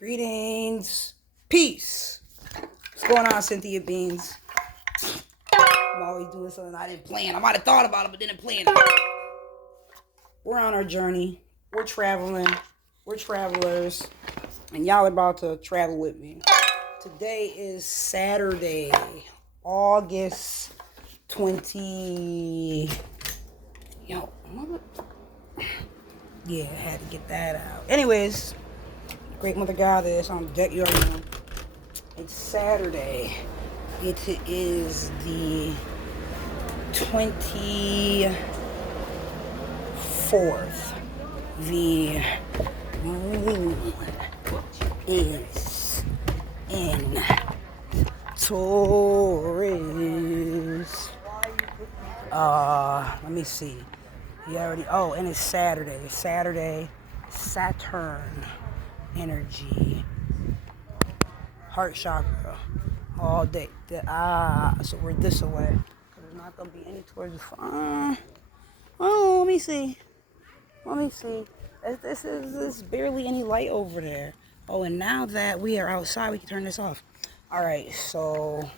Greetings. Peace. What's going on, Cynthia Beans? I'm always doing something I didn't plan. I might have thought about it, but didn't plan it. We're on our journey. We're traveling. We're travelers. And y'all are about to travel with me. Today is Saturday, August 20. Yo, yeah, I had to get that out. Anyways, Great Mother Goddess on deck, you already know. It's Saturday. It is the 24th. The moon is in Taurus. Let me see. You already, and it's Saturday. It's Saturday. Saturn energy. Heart chakra. All day. So we're this away. There's not going to be any towards the front. Let me see. There's barely any light over there. Oh, and now that we are outside, we can turn this off. All right, so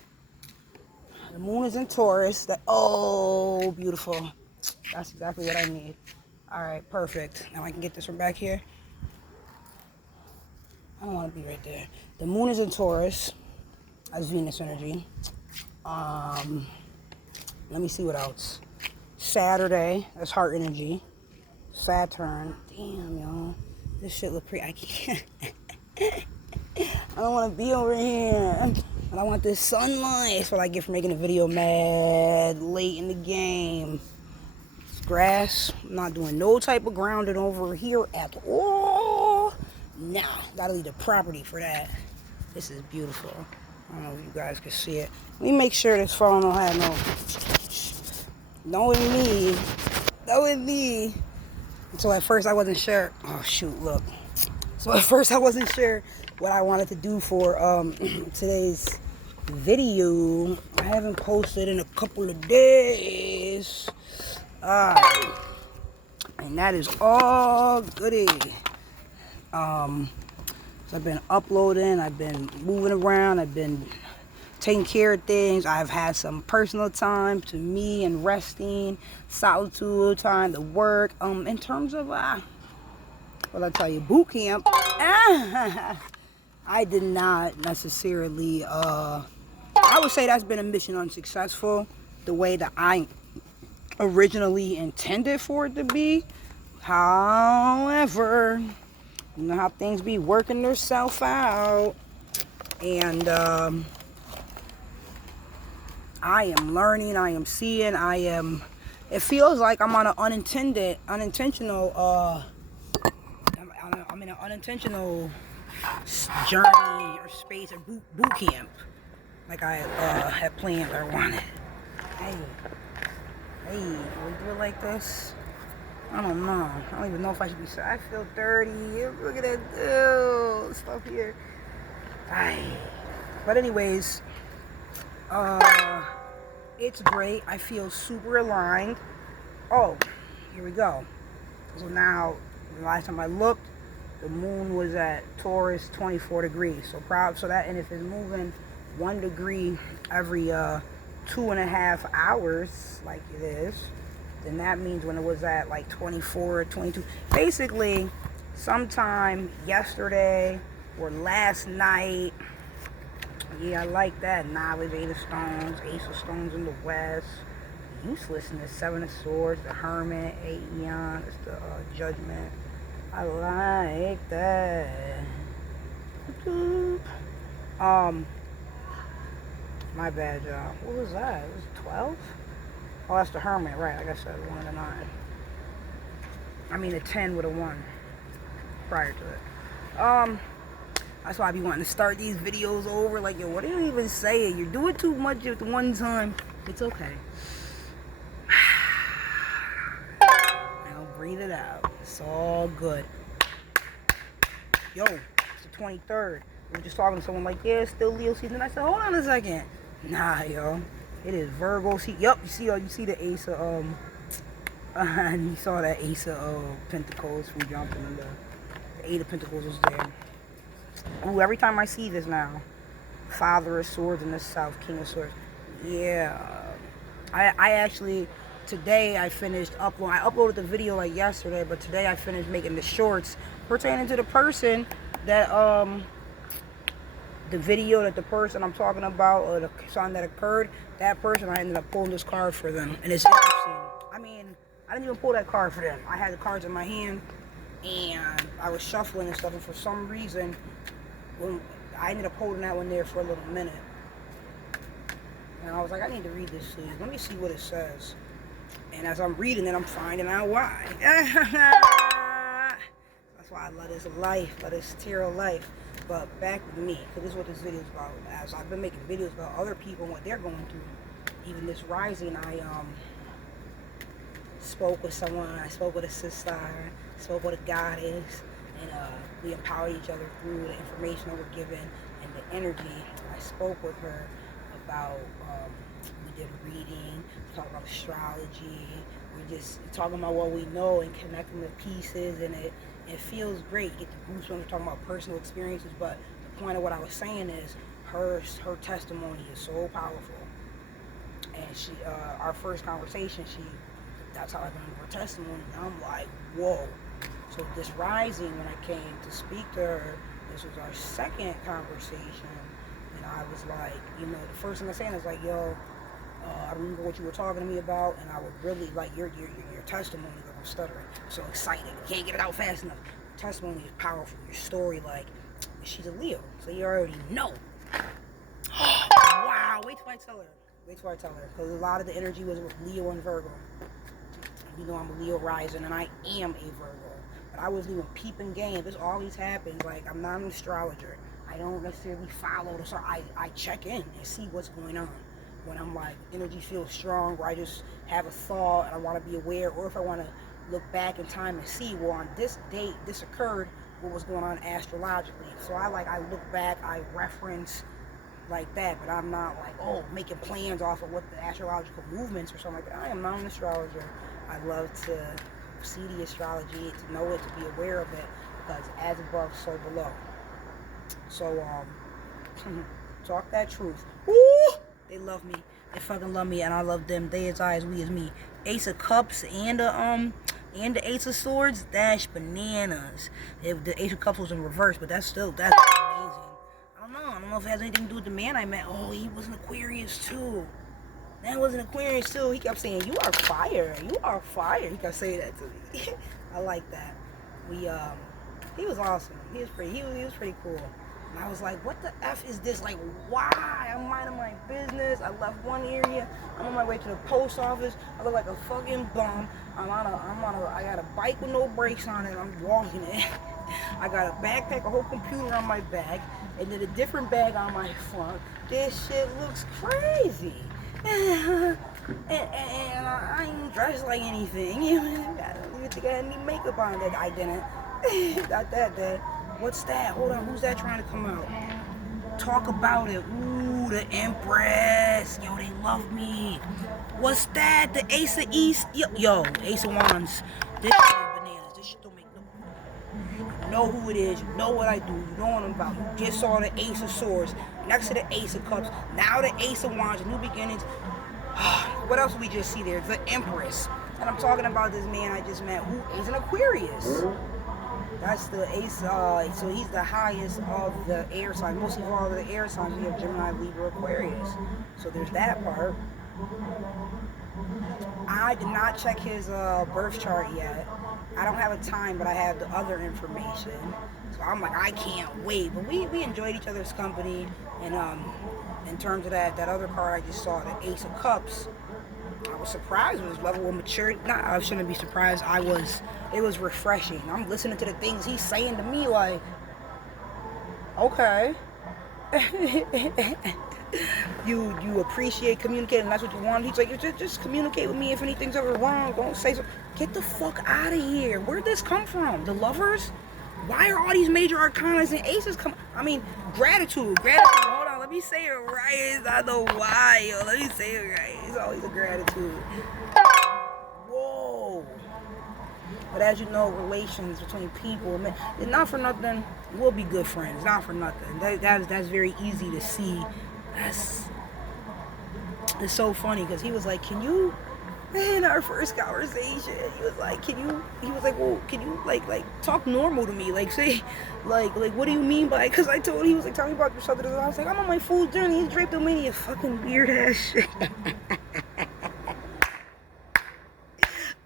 the moon is in Taurus. Beautiful. That's exactly what I need. All right, perfect. Now I can get this from back here. I don't want to be right there. The moon is in Taurus. That's Venus energy. Let me see what else. Saturday, that's heart energy. Saturn. Damn, y'all. This shit look pretty. I can't. I don't want to be over here. And I want this sunlight. That's what I get for making a video mad late in the game. It's grass. I'm not doing no type of grounding over here at all. Nah, gotta leave the property for that. This is beautiful. I don't know if you guys can see it. Let me make sure this phone don't have no. Knowing me. So at first I wasn't sure. Oh shoot, look. So at first I wasn't sure what I wanted to do for today's video. I haven't posted in a couple of days. And that is all goody. So I've been uploading, I've been moving around, I've been taking care of things. I've had some personal time to me and resting, solitude time to work. In terms of, I tell you, boot camp, I did not necessarily, I would say that's been a mission unsuccessful, the way that I originally intended for it to be. However, you know how things be working themselves out. And I am learning, I am seeing, it feels like I'm on an unintentional journey or space or boot camp. Like I had planned or wanted. Hey, we do it like this? I don't know. I don't even know if I should be sad. I feel dirty. Look at that stuff here. But anyways, it's great. I feel super aligned. Oh, here we go. So now, the last time I looked, the moon was at Taurus 24 degrees. So that, and if it's moving 1 degree every 2.5 hours, like it is, then that means when it was at like 24, 22, basically sometime yesterday or last night. Yeah, I like that. Knowledge, Ace of Stones in the West. Useless in the Seven of Swords, the Hermit, 8 Eon, it's the Judgment. I like that. My bad, y'all. What was that? It was 12? Oh, that's the Hermit, right? Like I said, 1 and a 9. I mean, a 10 with a 1 prior to it. That's why I be wanting to start these videos over. Like, yo, what are you even saying? You're doing too much at one time. It's okay. Now breathe it out. It's all good. Yo, it's the 23rd. We were just talking to someone like, yeah, it's still Leo season. I said, hold on a second. Nah, yo. It is Virgo season. Yup, you see the Ace of, and you saw that Ace of Pentacles from jumping. The 8 of Pentacles was there. Ooh, every time I see this now. Father of Swords in the South, King of Swords. Yeah. I actually, today I finished uploading. I uploaded the video like yesterday, but today I finished making the shorts pertaining to the person that, the video that the person I'm talking about, or the something that occurred, that person, I ended up pulling this card for them. And it's interesting. I mean, I didn't even pull that card for them. I had the cards in my hand, and I was shuffling and stuff, and for some reason, when I ended up holding that one there for a little minute. And I was like, I need to read this sleeve. Let me see what it says. And as I'm reading it, I'm finding out why. That's why I love this life, love this tarot life. But back with me, because this is what this video is about. As I've been making videos about other people and what they're going through. Even this rising, I spoke with someone, I spoke with a sister, spoke with a goddess, and we empowered each other through the information that we're given and the energy. I spoke with her about, we did a reading, we talked about astrology, we just talking about what we know and connecting the pieces, and it feels great. You get the goosebumps when we're talking about personal experiences, but the point of what I was saying is her testimony is so powerful. And she, our first conversation, that's how I got into her testimony. And I'm like, whoa. So this rising, when I came to speak to her, this was our second conversation. And I was like, you know, the first thing I said is like, yo, I remember what you were talking to me about, and I would really like your testimony. Like, I'm stuttering. I'm so excited. Can't get it out fast enough. Your testimony is powerful. Your story, like, she's a Leo, so you already know. Wow. Wait till I tell her. Because a lot of the energy was with Leo and Virgo. You know I'm a Leo rising, and I am a Virgo. But I wasn't even peeping game. This always happens. Like, I'm not an astrologer. I don't necessarily follow this. I check in and see what's going on. When I'm like, energy feels strong, or I just have a thought and I want to be aware, or if I want to look back in time and see, well, on this date, this occurred, what was going on astrologically. So I look back, I reference like that, but I'm not like, oh, making plans off of what the astrological movements or something like that. I am not an astrologer. I love to see the astrology, to know it, to be aware of it, because as above, so below. So, talk that truth. Woo! They love me. They fucking love me, and I love them. They as I, as we as me. Ace of Cups and the Ace of Swords. That's bananas. If the Ace of Cups was in reverse, but that's amazing. I don't know if it has anything to do with the man I met. Oh, he was an Aquarius too. That was an Aquarius too. He kept saying, "You are fire. You are fire." He kept saying that to me. I like that. He was awesome. He was pretty cool. And I was like, what the F is this? Like, why? I'm minding my business. I left one area. I'm on my way to the post office. I look like a fucking bum. I got a bike with no brakes on it. I'm walking it. I got a backpack, a whole computer on my back, and then a different bag on my front. This shit looks crazy. and I ain't dressed like anything. I don't even think I had any makeup on that. I didn't. Not that day. What's that? Hold on, who's that trying to come out? Talk about it. Ooh, the Empress. Yo, they love me. What's that? The Ace of East. Yo, Ace of Wands. This shit is bananas. This shit don't make no. You know who it is. You know what I do. You know what I'm about. You just saw the Ace of Swords next to the Ace of Cups. Now the Ace of Wands. New beginnings. What else did we just see there? The Empress. And I'm talking about this man I just met who is an Aquarius. That's the Ace, so he's the highest of the air signs. Most of all of the air signs, we have Gemini, Libra, Aquarius. So there's that part. I did not check his birth chart yet. I don't have a time, but I have the other information. So I'm like, I can't wait. But we enjoyed each other's company. And in terms of that other card I just saw, the Ace of Cups, I was surprised with his level of maturity. I shouldn't be surprised. It was refreshing. I'm listening to the things he's saying to me like, okay. you appreciate communicating. That's what you want. He's like, just communicate with me if anything's ever wrong. Don't say so. Get the fuck out of here. Where'd this come from? The Lovers? Why are all these major arcanas and aces come? I mean, gratitude. Hold on, let me say it right. I know why, yo. Let me say it right. It's always a gratitude. Whoa. But as you know, relations between people, man, it's not for nothing, we'll be good friends. Not for nothing. That's very easy to see. That's It's so funny because he was like, "Can you?" In our first conversation, he was like, "Can you?" He was like, "Well, can you like talk normal to me? Like say, like what do you mean by?" Because I told he was like, "Tell me about yourself." I was like, "I'm on my fool's journey." He's draped on me, fucking weird ass shit.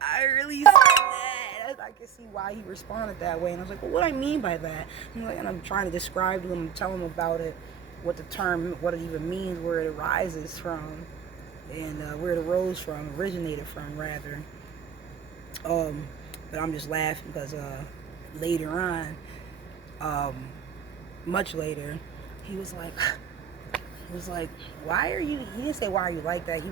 I really said that. I can see why he responded that way, and I was like, "Well, what do I mean by that?" And I'm trying to describe to him, tell him about it, what the term, what it even means, where it arises from. And where it originated from, rather. But I'm just laughing because later on, much later, he was like, why are you? He didn't say why are you like that.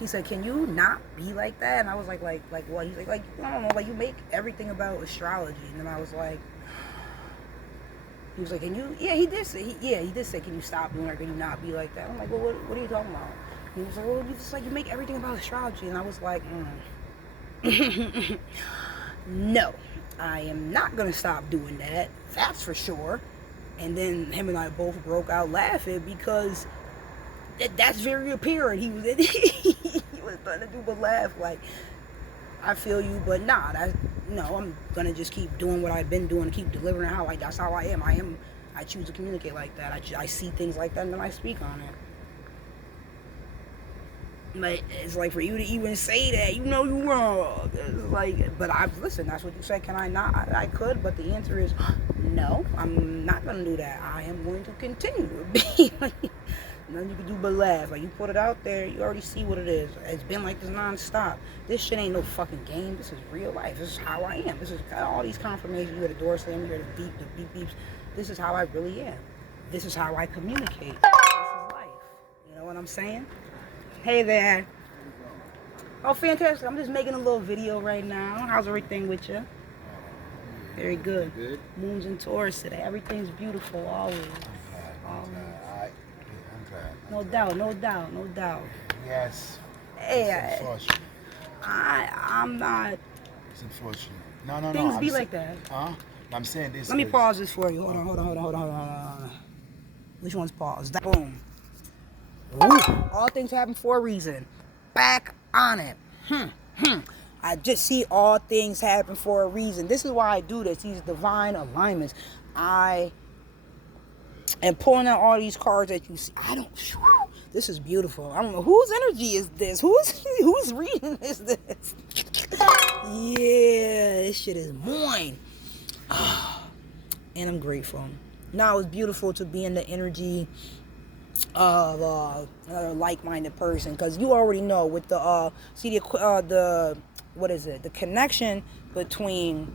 He said, can you not be like that? And I was like what? He's like I don't know, like you make everything about astrology. And then I was like, he was like, can you? Yeah, he did say, can you stop doing it? Can you not be like that? I'm like, well, what are you talking about? He was like, well, you just like you make everything about astrology. And I was like, no, I am not gonna stop doing that. That's for sure. And then him and I both broke out laughing because that's very apparent. He was trying to do but laugh. Like, I feel you, but nah, I'm gonna just keep doing what I've been doing, keep delivering that's how I am. I choose to communicate like that. I see things like that and then I speak on it. But it's like for you to even say that, you know you're wrong. It's like, but listen, that's what you said. Can I not? I could, but the answer is no. I'm not gonna do that. I am going to continue to be like, nothing you can do but laugh. Like you put it out there, you already see what it is. It's been like this nonstop. This shit ain't no fucking game. This is real life. This is how I am. This is all these confirmations. You hear the door slam, you hear the beep beeps. This is how I really am. This is how I communicate. This is life. You know what I'm saying? Hey there. Oh, fantastic. I'm just making a little video right now. How's everything with you? Very good. Good. Moon's in Taurus today. Everything's beautiful always. I'm glad. No doubt. Yes. Hey, it's unfortunate. I'm not. It's unfortunate. No. Things be like that. Huh? I'm saying this. Let me pause this for you. Hold on. Which one's paused? Boom. Ooh, all things happen for a reason. Back on it. I just see all things happen for a reason. This is why I do this. These divine alignments. I am pulling out all these cards that you see. This is beautiful. I don't know whose energy is this. Who's reading this? Yeah, this shit is mine. And I'm grateful. Now it's beautiful to be in the energy of another like-minded person, because you already know with the the connection between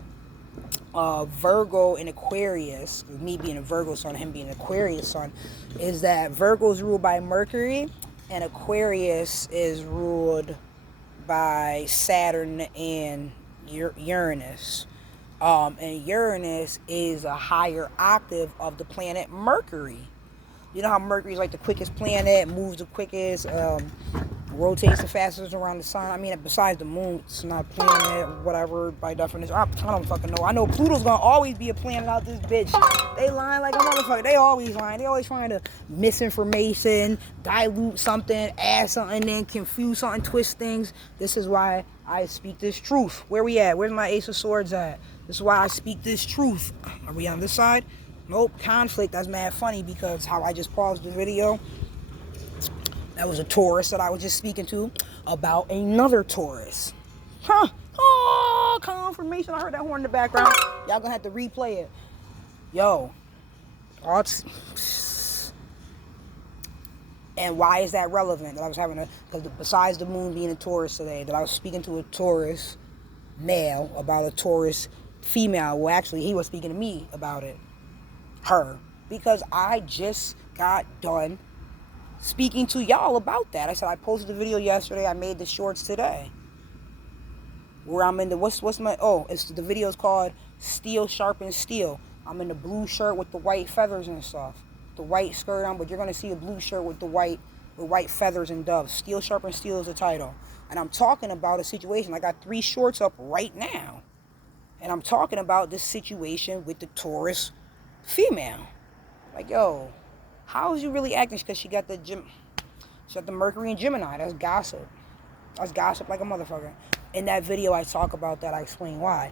Virgo and Aquarius, me being a Virgo sun, him being an Aquarius sun, is that Virgo is ruled by Mercury and Aquarius is ruled by Saturn and Uranus. And Uranus is a higher octave of the planet Mercury. You know how Mercury is like the quickest planet, moves the quickest, rotates the fastest around the sun. I mean, besides the moon, it's not a planet, whatever, by definition. I don't fucking know. I know Pluto's gonna always be a planet out this bitch. They lying like a motherfucker. They always lying. They always trying to misinformation, dilute something, add something, then confuse something, twist things. This is why I speak this truth. Where we at? Where's my Ace of Swords at? This is why I speak this truth. Are we on this side? Nope, conflict. That's mad funny because how I just paused the video, that was a Taurus that I was just speaking to about another Taurus. Oh, confirmation. I heard that horn in the background. Y'all gonna have to replay it. Yo. And why is that relevant? That I was because besides the moon being a Taurus today, that I was speaking to a Taurus male about a Taurus female. Well, actually, he was speaking to me about it. Her, because I just got done speaking to y'all about that. I said I posted the video yesterday. I made the shorts today. Where I'm in the the video's called Steel Sharpens Steel. I'm in the blue shirt with the white feathers and stuff. The white skirt on, but you're gonna see a blue shirt with white feathers and doves. Steel Sharpens Steel is the title. And I'm talking about a situation. I got 3 shorts up right now. And I'm talking about this situation with the Taurus female. Like, yo, how is you really acting? Because she got the Mercury in Gemini. That's gossip. That's gossip like a motherfucker. In that video, I talk about that. I explain why.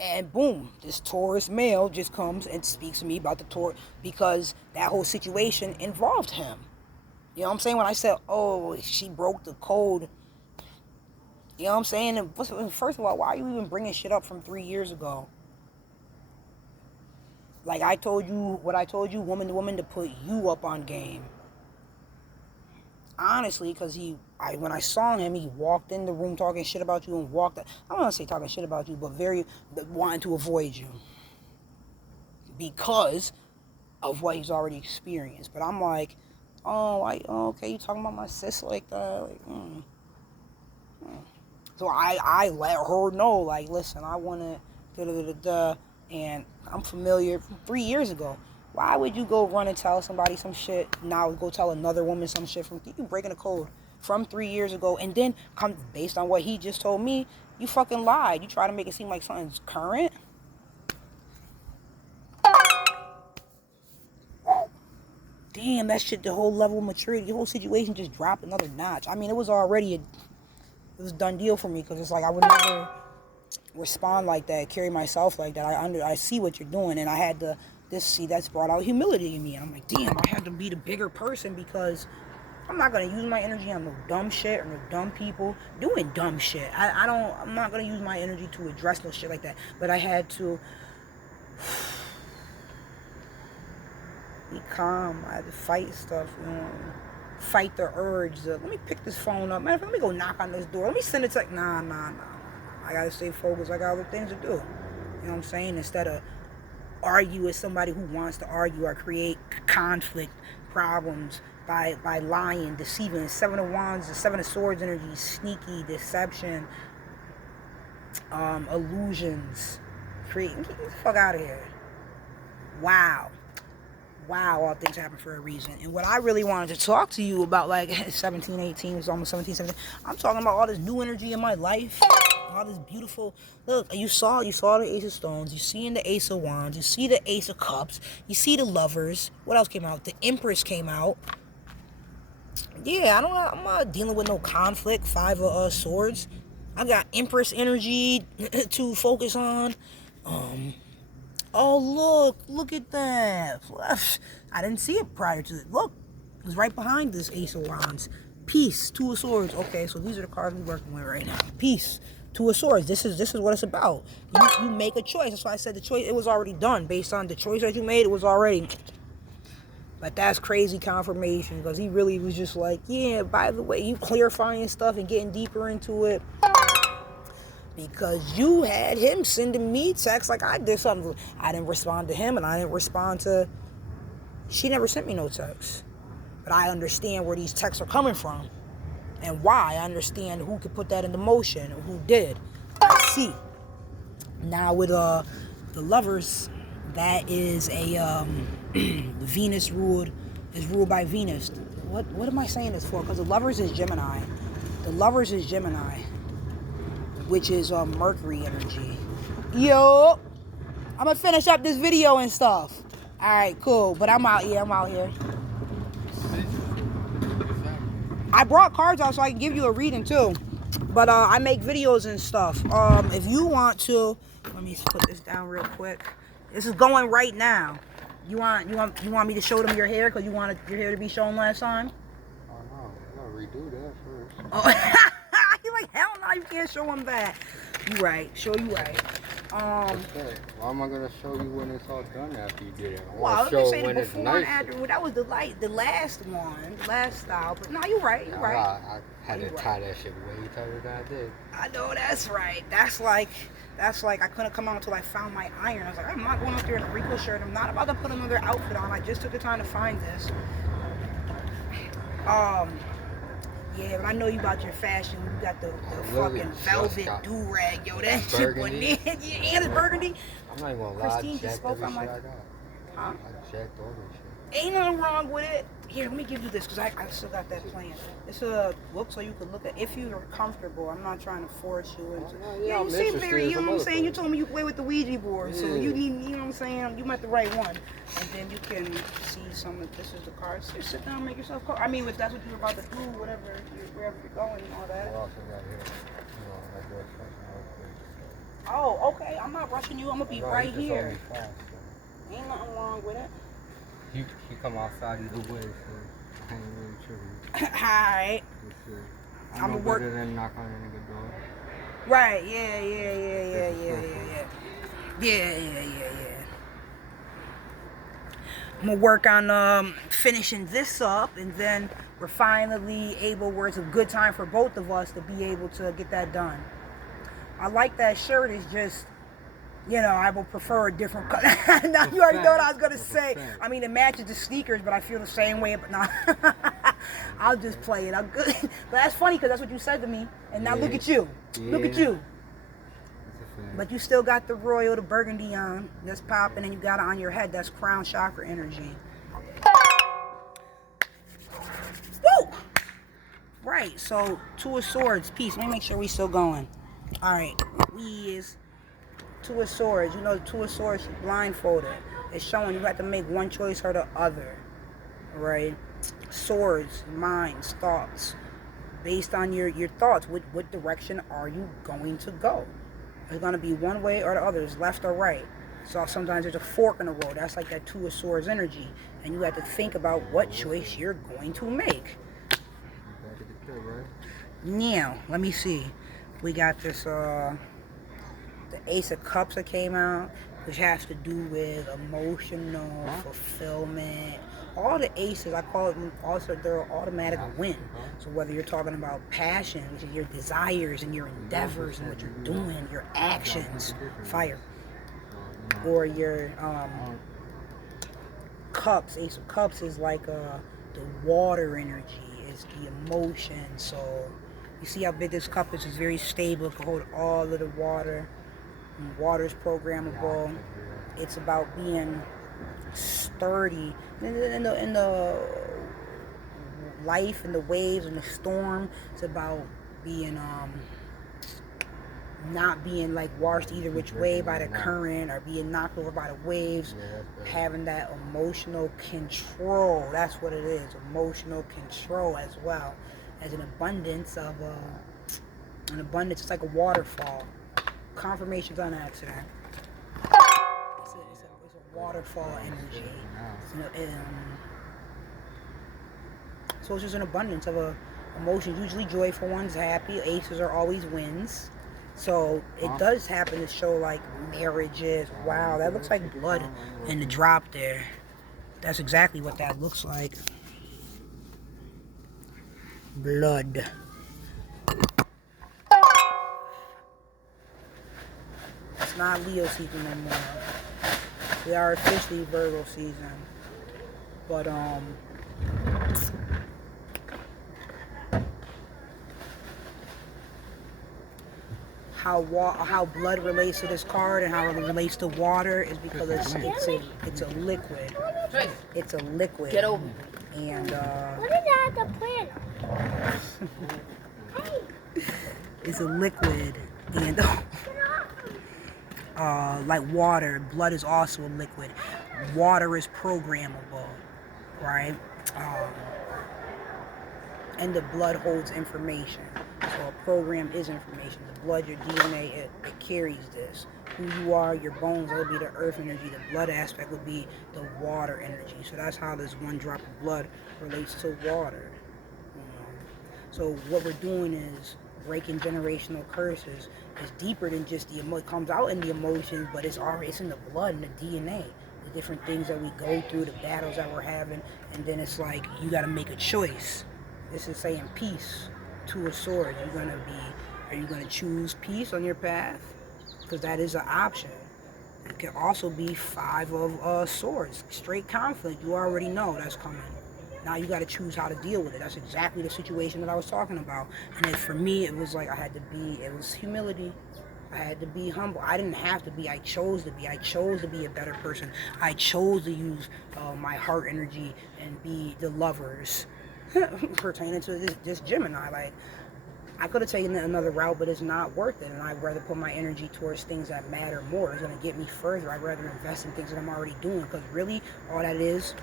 And boom, this Taurus male just comes and speaks to me about the Taurus because that whole situation involved him. You know what I'm saying? When I said, oh, she broke the code. You know what I'm saying? And first of all, why are you even bringing shit up from 3 years ago? Like I told you, what I told you, woman to woman, to put you up on game. Honestly, because when I saw him, he walked in the room talking shit about you and walked out. I don't want to say talking shit about you, but wanting to avoid you. Because of what he's already experienced. But I'm like, okay, you talking about my sis like that? Like, So I let her know, like, listen, I want to, and I'm familiar from 3 years ago. Why would you go run and tell somebody some shit, now go tell another woman some shit from, you breaking the code from 3 years ago, and then come, based on what he just told me, you fucking lied. You try to make it seem like something's current. Damn, that shit, the whole level of maturity, the whole situation just dropped another notch. I mean, it was already it was a done deal for me, because it's like I would never respond like that, carry myself like that. I see what you're doing, and I had to that's brought out humility in me, and I'm like, damn, I had to be the bigger person, because I'm not gonna use my energy on no dumb shit or no dumb people doing dumb shit. I'm not gonna use my energy to address no shit like that. But I had to be calm. I had to fight stuff, you know, fight the urge. Let me pick this phone up, man. Let me go knock on this door. Let me send it to, nah. I gotta stay focused. I got other things to do. You know what I'm saying? Instead of argue with somebody who wants to argue or create conflict, problems by lying, deceiving. 7 of Wands, the 7 of Swords energy, sneaky, deception, illusions. Get the fuck out of here. Wow, all things happen for a reason. And what I really wanted to talk to you about, like 17, 18, it's almost 17, 17. I'm talking about all this new energy in my life. All this beautiful, look, you saw the Ace of Stones, you see in the Ace of Wands, you see the Ace of Cups, you see the Lovers. What else came out? The Empress came out. Yeah, I'm not dealing with no conflict. 5 of Swords. I got Empress energy to focus on. Oh, look at that. I didn't see it prior to it. Look, it was right behind this Ace of Wands. Peace, 2 of Swords. Okay, so these are the cards we're working with right now. Peace, 2 of Swords. This is what it's about. You make a choice. That's why I said the choice, it was already done. Based on the choice that you made, it was already. But that's crazy confirmation, because he really was just like, yeah, by the way, you clarifying stuff and getting deeper into it. Because you had him sending me texts like I did something. I didn't respond to him, and I didn't respond to... She never sent me no texts. But I understand where these texts are coming from. And why. I understand who could put that into motion, or who did. I see. Now with the Lovers, that is a... Venus is ruled by Venus. What am I saying this for? Because the Lovers is Gemini. The Lovers is Gemini, which is Mercury energy. Yo, I'm gonna finish up this video and stuff. All right, cool. But I'm out here. I brought cards out so I can give you a reading too. But I make videos and stuff. If you want to, let me put this down real quick. This is going right now. You want me to show them your hair because you wanted your hair to be shown last time? Oh no, I gotta redo that first. Oh, you're like, hell no, you can't show them that. You right, show you right. Okay. Why am I gonna show you when it's all done after you did it? I Well, want let to me show say when the it's before and nice. after. Well, that was the last one, last style. But no, you're right. I had to tie that shit way tighter than I did. I know that's right. That's like I couldn't come out until I found my iron. I was like, I'm not going out there in a Rico shirt. I'm not about to put another outfit on. I just took the time to find this. Yeah, but I know you about your fashion. You got the fucking velvet do-rag. Yo, that shit went in. Yeah, and it's burgundy. I'm not even gonna lie. Christine just spoke on my... Huh? I Check all that shit. Ain't nothing wrong with it. Here, let me give you this, because I still got that plan. It's a book so you could look at if you're comfortable. I'm not trying to force you into Yeah, you I'm seem interested very, in you know some what I'm other saying? You things. told me you play with the Ouija board, so Yeah. you need, you know what I'm saying? You met the right one. And then you can see some of this is the cards. Just sit down, make yourself I mean, if that's what you're about to do, whatever, wherever you're going and all that. What else I got here? You know, I dress fashion. Oh, okay. I'm not rushing you. I'm gonna be No, right he just here. told me fast, so. Ain't nothing wrong with it. He come outside either way, so I ain't really tripping. Alright. Just shit. I'ma no work- better than knock on a nigga door. Right, yeah. I'm gonna work on finishing this up, and then we're finally able, where it's a good time for both of us to be able to get that done. I like that shirt. It's just, you know, I would prefer a different color. Now, you already know what I was gonna say. I mean, it matches the sneakers, but I feel the same way. But no, I'll just play it. I'm good. But that's funny because that's what you said to me, and now look at you. Look at you. But you still got the royal, the burgundy on. That's popping, and you got it on your head. That's crown chakra energy. Woo! Right, so Two of Swords, peace. Let me make sure we still going. All right, we is Two of Swords. You know, the Two of Swords blindfolded. It's showing you have to make one choice or the other. Right? Swords, minds, thoughts. Based on your thoughts, what direction are you going to go? It's going to be one way or the other. It's left or right. So sometimes there's a fork in the road. That's like that Two of Swords energy. And you have to think about what choice you're going to make. Now, let me see. We got this, the Ace of Cups that came out, which has to do with emotional fulfillment. All the aces, I call it also, they're automatic win. So whether you're talking about passion, which is your desires and your endeavors and what you're doing, your actions, fire, or your cups. Ace of Cups is like the water energy, is the emotion. So you see how big this cup is? It's very stable. It can hold all of the water. And water is programmable. It's about being sturdy in the life and the waves and the storm. It's about being not being like washed either which way by the current or being knocked over by the waves. Having that emotional control. That's what it is. Emotional control as well as an abundance of it's like a waterfall. Confirmation's on accident. It's a waterfall energy. So it's just an abundance of emotions. Usually joyful ones, happy. Aces are always wins. So it does happen to show like marriages. Wow, that looks like blood in the drop there. That's exactly what that looks like. Blood. It's not Leo season no more. We are officially Virgo season. But how blood relates to this card and how it relates to water is because it's a liquid. It's a liquid. Get over. And What is that the plan? it's a liquid, and like water, blood is also a liquid. Water is programmable, right? And the blood holds information. So a program is information. The blood, your DNA, it carries this. Who you are, your bones, that would be the earth energy. The blood aspect would be the water energy. So that's how this one drop of blood relates to water. So what we're doing is breaking generational curses. It's deeper than just it comes out in the emotions, but it's in the blood and the DNA. The different things that we go through, the battles that we're having, and then it's like you got to make a choice. This is saying peace. Two of Swords. Are you gonna choose peace on your path? Because that is an option. It can also be Five of Swords, straight conflict. You already know that's coming. Now you got to choose how to deal with it. That's exactly the situation that I was talking about. And for me, it was like it was humility. I had to be humble. I didn't have to be. I chose to be. I chose to be a better person. I chose to use my heart energy and be the lovers pertaining to this Gemini. Like, I could have taken it another route, but it's not worth it. And I'd rather put my energy towards things that matter more. It's going to get me further. I'd rather invest in things that I'm already doing. Because really, all that is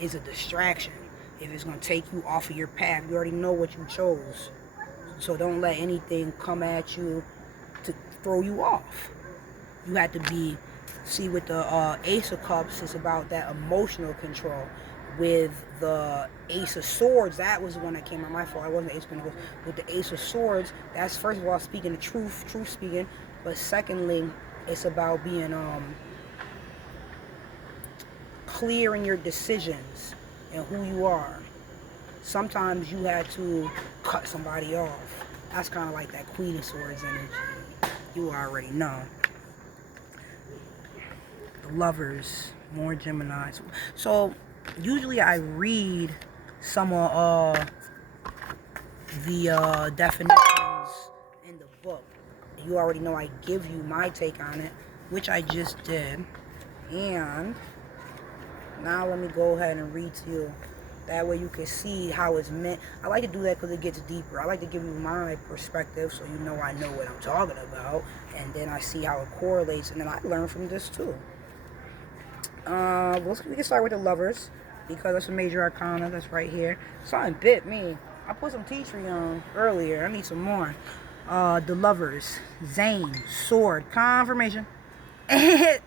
a distraction. If it's going to take you off of your path, you already know what you chose. So don't let anything come at you to throw you off. You have to see with the Ace of Cups, it's about that emotional control. With the Ace of Swords, that was the one that came out. My fault, I wasn't the Ace of Pentacles. With the Ace of Swords, that's first of all speaking the truth speaking. But secondly, it's about being clear in your decisions and who you are. Sometimes you had to cut somebody off. That's kind of like that Queen of Swords energy. You already know. The Lovers, more Geminis. So usually I read some of the definitions in the book. You already know I give you my take on it, which I just did. And now let me go ahead and read to you. That way you can see how it's meant. I like to do that because it gets deeper. I like to give you my perspective so you know I know what I'm talking about. And then I see how it correlates. And then I learn from this too. We can start with the Lovers, because that's a major arcana that's right here. Something bit me. I put some tea tree on earlier. I need some more. The Lovers, Zane, Sword, confirmation.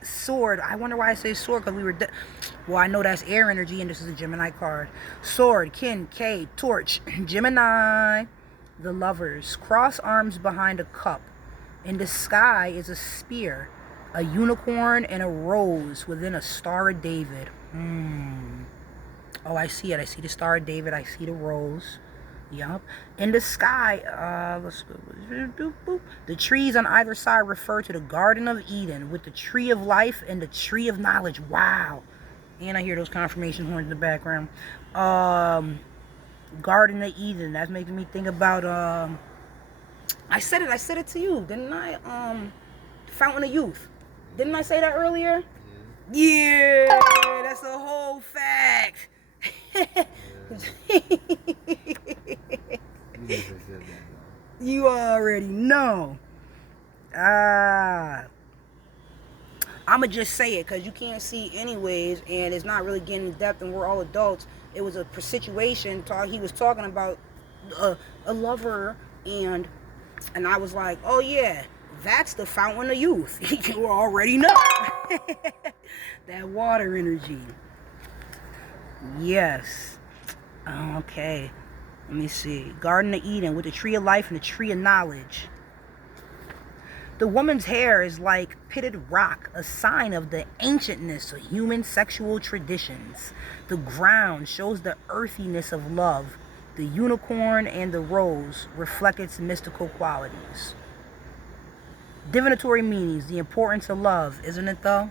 Sword. I wonder why I say sword, because we were well, I know that's air energy, and this is a Gemini card. Sword, Kin, K, Torch, Gemini. The Lovers, cross arms behind a cup. In the sky is a spear, a unicorn, and a rose within a Star of David. Oh, I see it. I see the Star of David. I see the rose. Yup. In the sky, let's go. The trees on either side refer to the Garden of Eden, with the Tree of Life and the Tree of Knowledge. Wow. And I hear those confirmation horns in the background. Garden of Eden. That's making me think about I said it to you, didn't I? Fountain of Youth. Didn't I say that earlier? Yeah, that's a whole fact. You already know. I'ma just say it because you can't see anyways, and it's not really getting in depth, and we're all adults. It was a situation he was talking about a lover, and I was like, oh yeah, that's the Fountain of Youth. You already know. That water energy. Yes. Okay. Let me see. Garden of Eden with the Tree of Life and the Tree of Knowledge. The woman's hair is like pitted rock, a sign of the ancientness of human sexual traditions. The ground shows the earthiness of love. The unicorn and the rose reflect its mystical qualities. Divinatory meanings, the importance of love, isn't it though?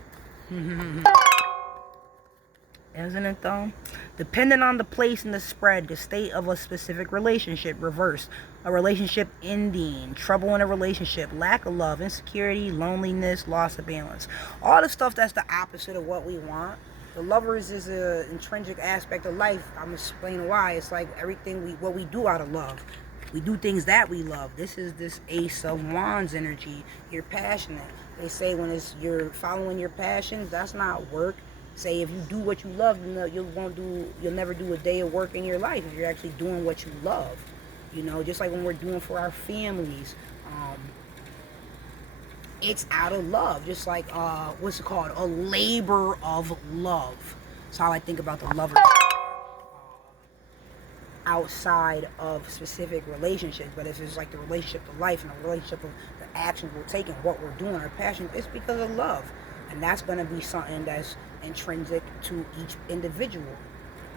Isn't it though? Depending on the place and the spread, the state of a specific relationship, reversed. A relationship ending, trouble in a relationship, lack of love, insecurity, loneliness, loss of balance. All the stuff that's the opposite of what we want. The Lovers is an intrinsic aspect of life. I'm explaining why. It's like everything what we do out of love. We do things that we love. This is this Ace of Wands energy. You're passionate. They say when you're following your passions, that's not work. Say if you do what you love, you'll never do a day of work in your life if you're actually doing what you love. You know, just like when we're doing for our families, it's out of love. Just like what's it called? A labor of love. That's how I think about the Lovers. Outside of specific relationships, but if it's like the relationship to life and the relationship of the actions we're taking, what we're doing, our passion, it's because of love. And that's going to be something that's intrinsic to each individual,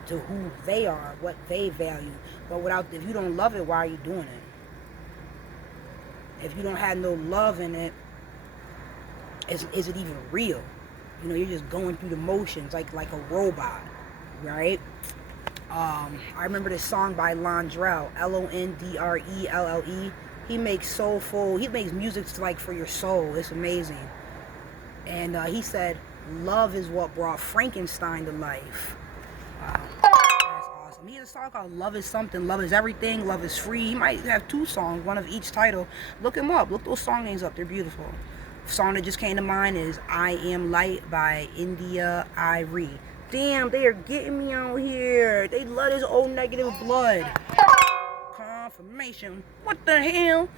to who they are, what they value. But if you don't love it, why are you doing it? If you don't have no love in it, is it even real? You know, you're just going through the motions like a robot, right? I remember this song by Londrelle, Londrelle. He makes soulful. He makes music like for your soul. It's amazing. And he said, "Love is what brought Frankenstein to life." Wow, that's awesome. He has a song called "Love Is Something." Love is everything. Love is free. He might have 2 songs, one of each title. Look him up. Look those song names up. They're beautiful. The song that just came to mind is "I Am Light" by India Irie. Damn, they are getting me out here. They love this old negative blood. Confirmation. What the hell?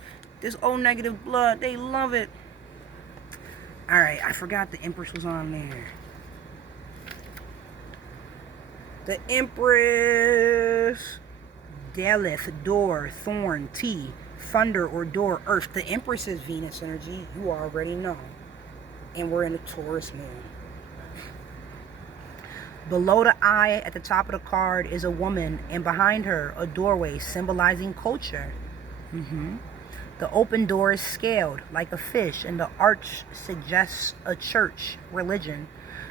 This old negative blood. They love it. Alright, I forgot the Empress was on there. The Empress. Delith, door, thorn, T, thunder or door, earth. The Empress is Venus energy. You already know. And we're in the Taurus moon. Below the eye at the top of the card is a woman, and behind her a doorway symbolizing culture. The open door is scaled like a fish, and the arch suggests a church, religion.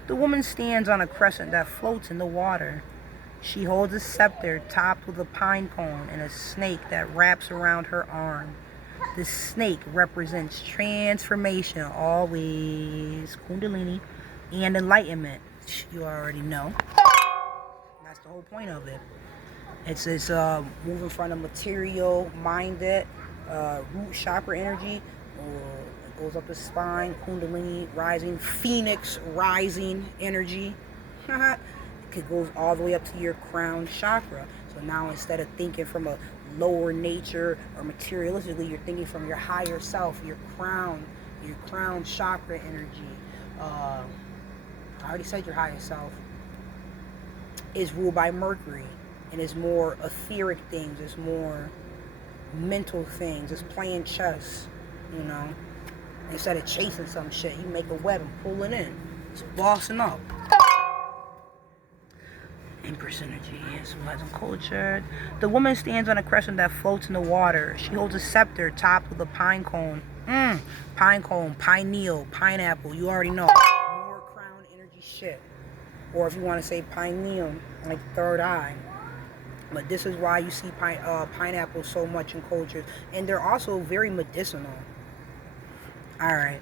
The woman stands on a crescent that floats in the water. She holds a scepter topped with a pine cone and a snake that wraps around her arm. The snake represents transformation, always, Kundalini, and enlightenment. You already know. That's the whole point of it. It's moving from the material minded root chakra energy. It goes up the spine, Kundalini rising, Phoenix rising energy. It goes all the way up to your crown chakra. So now instead of thinking from a lower nature or materialistically, you're thinking from your higher self, your crown chakra energy. I already said your higher self is ruled by Mercury, and it's more etheric things, it's more mental things, it's playing chess, you know. Instead of chasing some shit, you make a web and pull it in. It's bossing up. Empress energy is symbolizing culture. The woman stands on a crescent that floats in the water. She holds a scepter topped with a pine cone. Pine cone, pineal, pineapple, you already know. More crown energy shit. Or if you want to say pineal, like third eye. But this is why you see pineapple so much in cultures. And they're also very medicinal. Alright.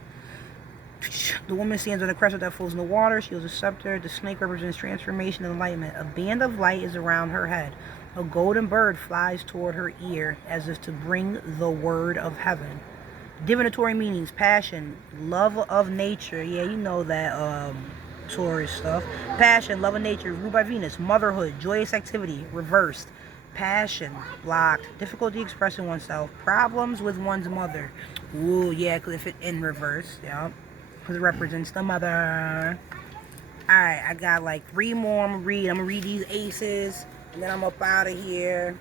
The woman stands on a crescent that flows in the water. She holds a scepter. The snake represents transformation and enlightenment. A band of light is around her head. A golden bird flies toward her ear as if to bring the word of heaven. Divinatory meanings: passion, love of nature. Yeah, you know that Taurus stuff. Passion, love of nature, ruled by Venus. Motherhood, joyous activity, reversed. Passion, blocked. Difficulty expressing oneself. Problems with one's mother. Ooh, yeah, because if it in reverse, yeah. Because it represents the mother. Alright, I got like 3 more I'm going to read these aces, and then I'm up out of here.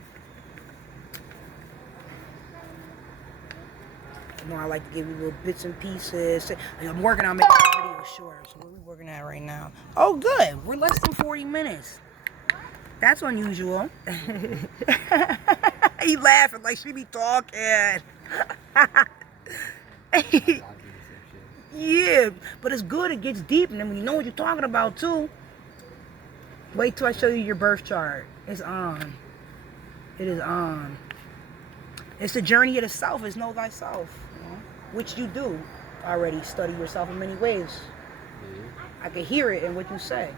You know, I like to give you little bits and pieces. I'm working on making the video shorter, so what are we working at right now? Oh, good. We're less than 40 minutes. That's unusual. He laughing like she be talking. Yeah, but it's good. It gets deep, and then when you know what you're talking about, too. Wait till I show you your birth chart. It's on. It is on. It's the journey of the self. It's know thyself. You know? Which you do already. Study yourself in many ways. I can hear it in what you say.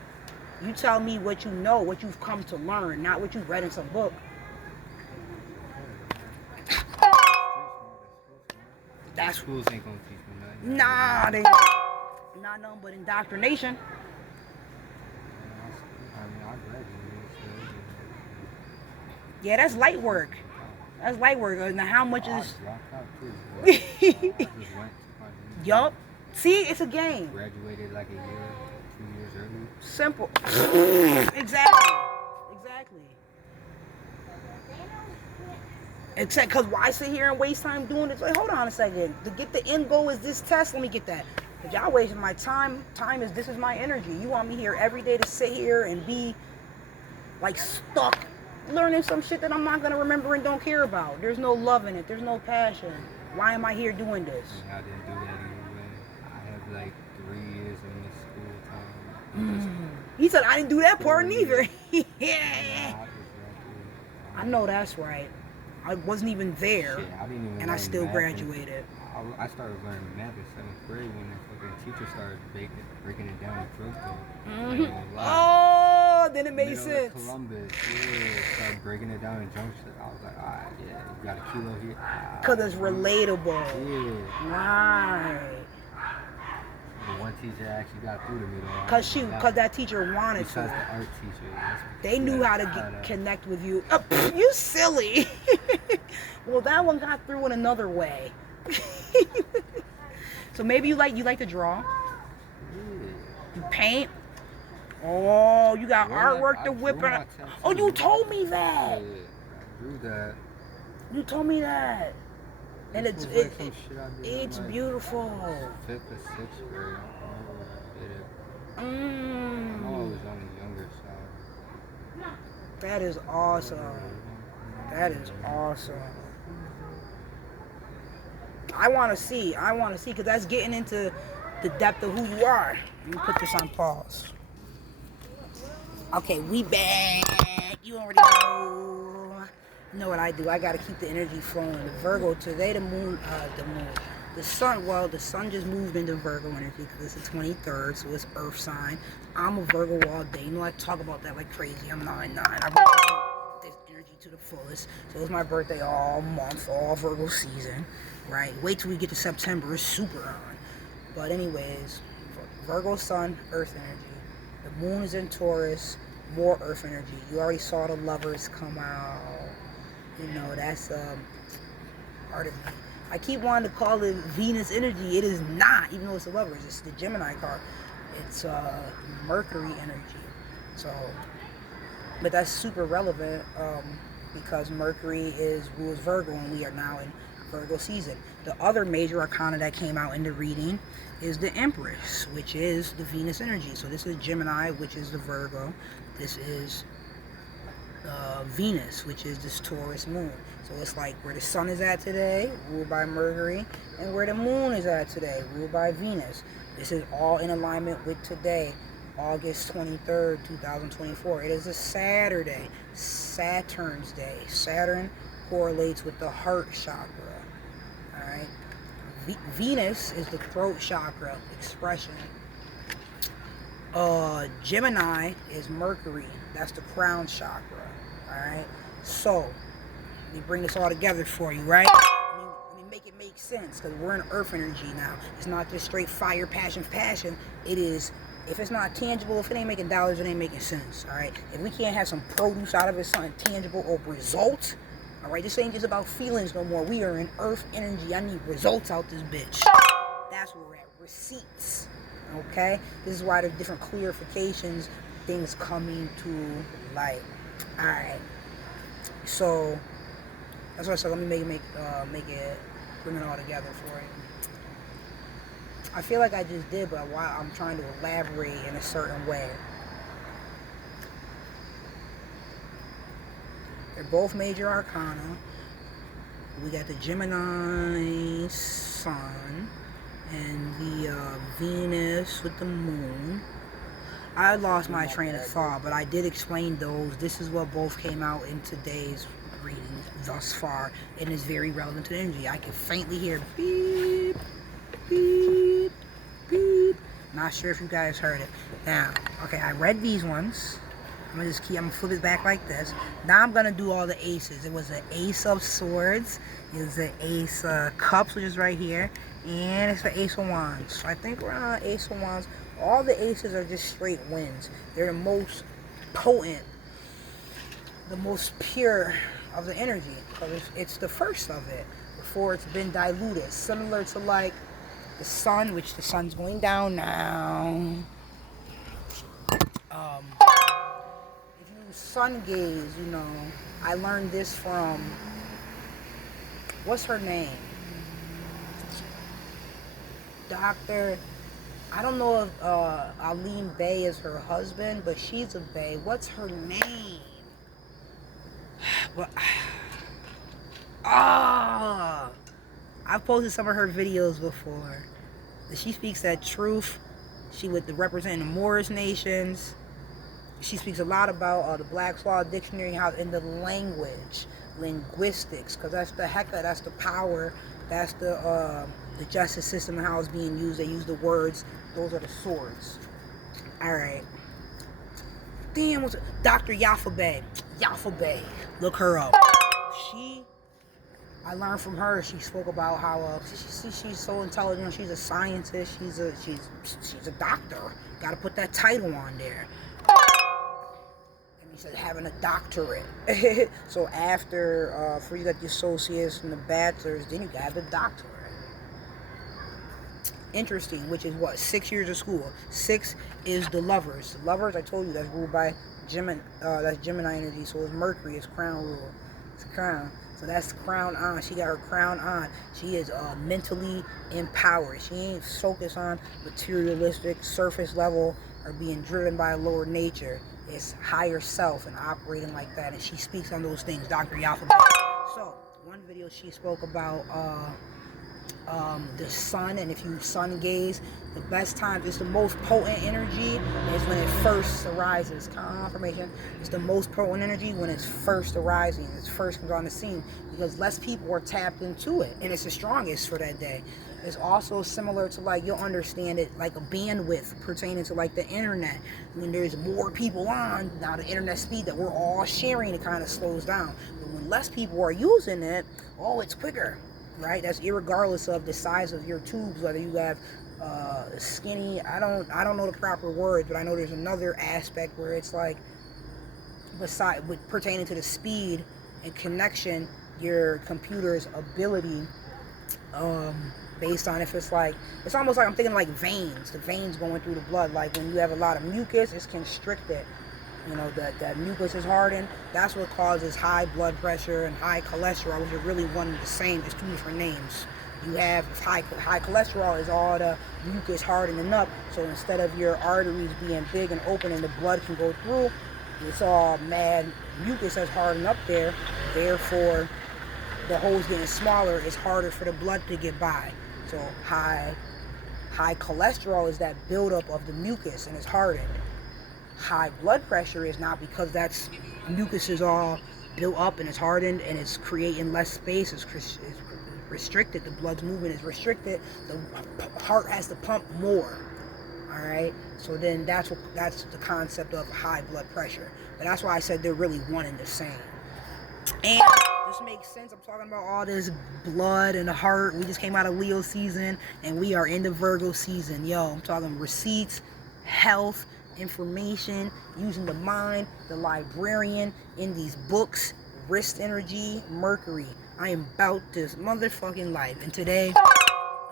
You tell me what you know, what you've come to learn, not what you've read in some book. That's Schools ain't gonna teach me nothing. nah, they not nothing but indoctrination. I mean, I graduated. Yeah, that's light work. That's light work. Now, how much So I is? dropped out too. I just went to my Yup. See, it's a game. Graduated like a year, 2 years early. Simple. Exactly. Except because why sit here and waste time doing this? Like, hold on a second. To get the end goal is this test. Let me get that. If y'all wasting my time, this is my energy. You want me here every day to sit here and be like stuck learning some shit that I'm not gonna remember and don't care about. There's no love in it. There's no passion. Why am I here doing this? And I didn't do that anyway. I have like 3 years in this school time. He said I didn't do that part neither. Yeah. I just graduated. I know that's right. I wasn't even there, Shit, I didn't even and I learn still math graduated. I started learning math in 7th grade when the fucking teacher started breaking it down in drugstore. Oh, then it made Middle of sense. Columbus, yeah. Started breaking it down in Junction. I was like, alright, yeah, you got a kilo here. Cause it's relatable. Yeah. Right. The one teacher actually got through to me though. Cause that teacher wanted Besides the to. art teacher. They knew how to connect with you. You silly. Well, that one got through in another way. So maybe you like to draw. Yeah. You paint. Oh, you got Well, artwork to I whip drew it. my Oh, you tattoo. told me that. Yeah, I drew that. You told me that. And This it's was like some shit I did in, it's like, beautiful. 5th or 6th grade. I don't remember when I did it. I know I was on the younger side. That is awesome. That is awesome. I want to see, because that's getting into the depth of who you are. Let me put this on pause. Okay, we back. You already know. You know what I do. I got to keep the energy flowing. The Virgo, today the sun just moved into Virgo energy because it's the 23rd, so it's Earth sign. I'm a Virgo all day. You know, I talk about that like crazy. I'm 9/9. I represent this energy to the fullest. So it's my birthday all month, all Virgo season, right? Wait till we get to September. It's super on. But anyways, Virgo sun, Earth energy. The moon is in Taurus, more Earth energy. You already saw the lovers come out. You know, that's part of me. I keep wanting to call it Venus energy. It is not, even though it's the lovers. It's the Gemini card. It's Mercury energy. So, but that's super relevant because Mercury rules Virgo, and we are now in Virgo season. The other major arcana that came out in the reading is the Empress, which is the Venus energy. So this is Gemini, which is the Virgo. This is Venus, which is this Taurus moon. So it's like where the sun is at today, ruled by Mercury, and where the moon is at today, ruled by Venus. This is all in alignment with today, August 23rd, 2024. It is a Saturday, Saturn's day. Saturn correlates with the heart chakra. All right. Venus is the throat chakra, expression. Gemini is Mercury. That's the crown chakra. Alright? So, let me bring this all together for you, right? Let me make it make sense, because we're in earth energy now. It's not just straight fire, passion. It is, if it's not tangible, if it ain't making dollars, it ain't making sense. Alright? If we can't have some produce out of it, something tangible or result, alright? This ain't just about feelings no more. We are in earth energy. I need results out this bitch. That's where we're at. Receipts. Okay, this is why there's different clarifications, things coming to light. All right, so that's what I said. Let me make it, bring it all together for you. I feel like I just did, but while I'm trying to elaborate in a certain way. They're both major arcana. We got the Gemini sun and the Venus with the moon. I lost my train of thought, but I did explain those. This is what both came out in today's reading thus far, and is very relevant to the energy. I can faintly hear beep, beep, beep. Not sure if you guys heard it. Now, okay, I read these ones. I'm gonna flip it back like this. Now I'm gonna do all the aces. It was an ace of swords. It was an ace of cups, which is right here. And it's the ace of wands. So I think we're on ace of wands. All the aces are just straight wins. They're the most potent, the most pure of the energy. Because it's the first of it before it's been diluted. Similar to like the sun, which the sun's going down now. If you sun gaze, you know, I learned this from, what's her name? Dr. I don't know if Aline Bay is her husband, but she's a Bay. What's her name? But, I've posted some of her videos before. She speaks that truth. She would represent the Moorish nations. She speaks a lot about the Black's Law Dictionary, how in the language, linguistics, because that's the power, that's the justice system and how it's being used. They use the words. Those are the swords. All right. Damn, what's it? Dr. Yafabe. Yafabe. Look her up. I learned from her. She spoke about how she's so intelligent. She's a scientist. She's a doctor. Got to put that title on there. And he said having a doctorate. So after you got the associates and the bachelors, then you got the doctorate. Interesting, which is what, 6 years of school. 6 is the lovers. The lovers, I told you, that's ruled by Gemini. That's Gemini energy. So it's Mercury. It's crown rule. It's crown. So that's crown on. She got her crown on. She is mentally empowered. She ain't focused on materialistic, surface level, or being driven by a lower nature. It's higher self and operating like that. And she speaks on those things, Dr. Yafabe. So one video she spoke about the sun, and if you sun gaze, the best time, it's the most potent energy is when it first arises. Confirmation. It's the most potent energy when it's first arising. It's first comes on the scene because less people are tapped into it, and it's the strongest for that day. It's also similar to, like, you'll understand it like a bandwidth pertaining to like the internet. When there's more people on, now the internet speed that we're all sharing, it kind of slows down. But when less people are using it, oh, it's quicker. Right, that's irregardless of the size of your tubes, whether you have skinny. I don't know the proper words, but I know there's another aspect where it's like, with pertaining to the speed and connection, your computer's ability, based on if it's almost like I'm thinking like veins, the veins going through the blood. Like when you have a lot of mucus, it's constricted. You know, that mucus is hardened. That's what causes high blood pressure and high cholesterol, which are really one and the same, just 2 different names. You have high cholesterol is all the mucus hardening up, so instead of your arteries being big and open and the blood can go through, it's all mad mucus that's hardened up there. Therefore, the holes getting smaller, it's harder for the blood to get by. So high cholesterol is that buildup of the mucus and it's hardened. High blood pressure is not because that's mucus is all built up and it's hardened and it's creating less space. It's restricted. The blood's movement is restricted. The heart has to pump more. All right. So then that's the concept of high blood pressure. But that's why I said they're really one and the same. And this makes sense. I'm talking about all this blood and the heart. We just came out of Leo season and we are in the Virgo season. Yo, I'm talking receipts, health, information, using the mind, the librarian in these books, wrist energy, Mercury. I am about this motherfucking life. And today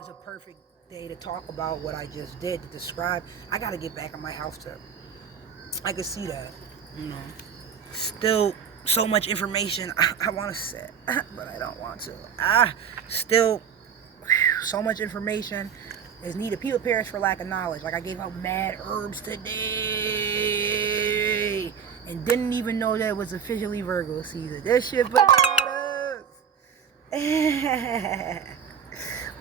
is a perfect day to talk about what I just did, to describe. I gotta get back on my house tip. I could see that, you know. Still so much information I want to say, but I don't want to. Still so much information is needed. People perish for lack of knowledge. Like I gave out mad herbs today and didn't even know that it was officially Virgo season. This shit bananas.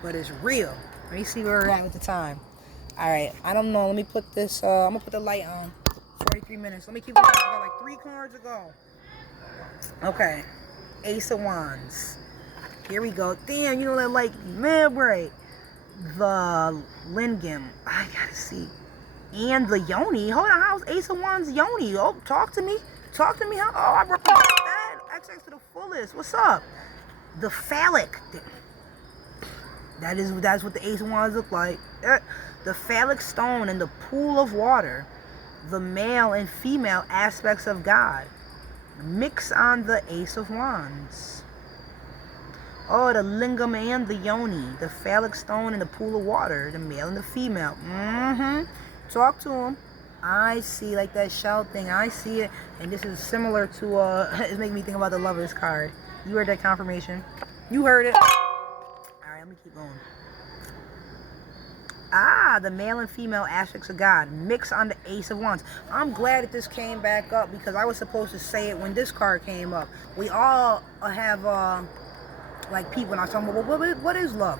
But it's real. Let me see where we're at with the time. Alright, I don't know. Let me put this I'm gonna put the light on. 43 minutes. Let me keep going. I got like 3 cards to go. Okay. Ace of Wands. Here we go. Damn, you know that, like, man, right. The lingam, I gotta see, and the yoni. Hold on, how's Ace of Wands yoni? Oh, talk to me. How? Oh, I represent that. XX to the fullest. What's up? The phallic. That's what the Ace of Wands look like. The phallic stone in the pool of water. The male and female aspects of God. Mix on the Ace of Wands. Oh, the lingam and the yoni, the phallic stone and the pool of water, the male and the female. Talk to him. I see, like that shell thing. I see it, and this is similar to it's making me think about the Lovers card. You heard that confirmation? You heard it. All right, let me keep going. The male and female aspects of God. Mix on the Ace of Wands. I'm glad that this came back up because I was supposed to say it when this card came up. We all have like people, and I was talking about, what is love?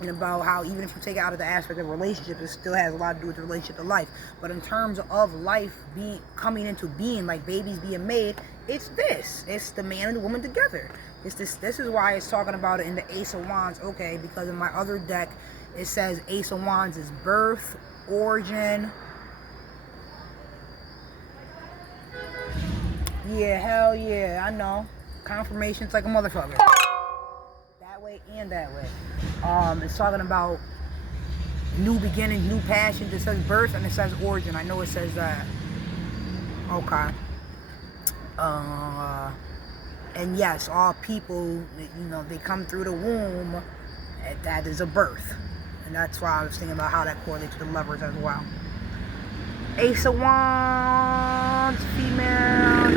and about how even if you take it out of the aspect of relationship, it still has a lot to do with the relationship to life. But in terms of life being coming into being, like babies being made, it's this. It's the man and the woman together. It's this. This is why it's talking about it in the Ace of Wands. Okay, because in my other deck, it says Ace of Wands is birth, origin. Yeah, hell yeah, I know. Confirmation's like a motherfucker. That way and that way. It's talking about new beginnings, new passions. It says birth and it says origin. I know it says that. Okay. And yes, all people, they come through the womb. That is a birth. And that's why I was thinking about how that correlates to the lovers as well. Ace of Wands, female,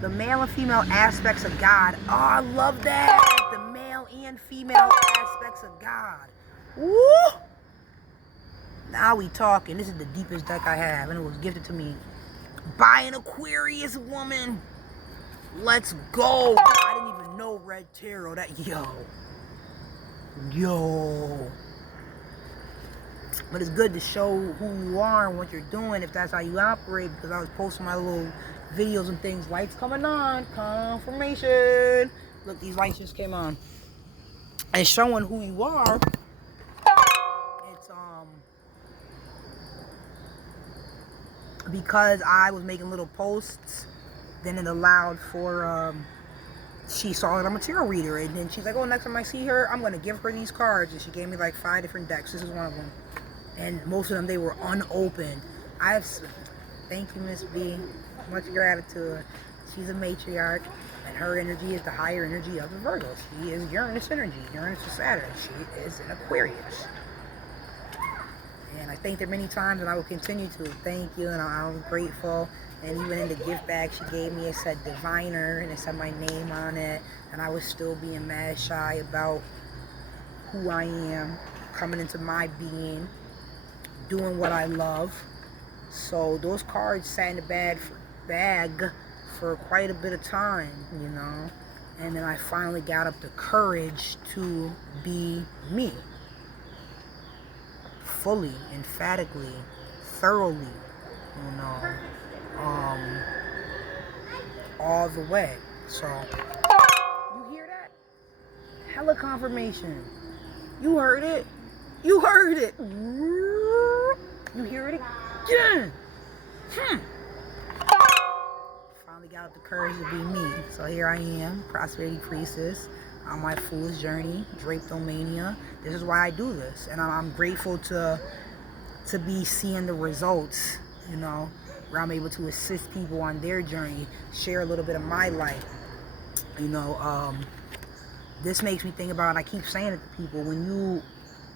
the male and female aspects of God. Oh, I love that. The male and female aspects of God. Woo! Now we talking. This is the deepest deck I have, and it was gifted to me by an Aquarius woman. Let's go. I didn't even know Red Tarot. Yo. But it's good to show who you are and what you're doing if that's how you operate, because I was posting my little videos and things. Lights coming on. Confirmation. Look, these lights just came on. And showing who you are. It's because I was making little posts, then it allowed for she saw that I'm a tarot reader, and then she's like, oh, next time I see her, I'm gonna give her these cards. And she gave me like 5 different decks. This is one of them. And most of them, they were unopened. Thank you, Miss B. Much gratitude. She's a matriarch, and her energy is the higher energy of the Virgo. She is Uranus energy. Uranus is Saturn. She is an Aquarius. And I thanked her many times, and I will continue to. Thank you, and I'm grateful. And even in the gift bag she gave me, it said Diviner, and it said my name on it. And I was still being mad shy about who I am, coming into my being, doing what I love. So those cards sat in the bag for quite a bit of time, And then I finally got up the courage to be me. Fully, emphatically, thoroughly, all the way. So, you hear that? Hella confirmation. You heard it. You heard it. You hear it again. Finally got up the courage to be me. So here I am, Prosperity Priestess, on my fool's journey, Drapetomania. This is why I do this, and I'm grateful to be seeing the results, where I'm able to assist people on their journey, share a little bit of my life. This makes me think about, and I keep saying it to people,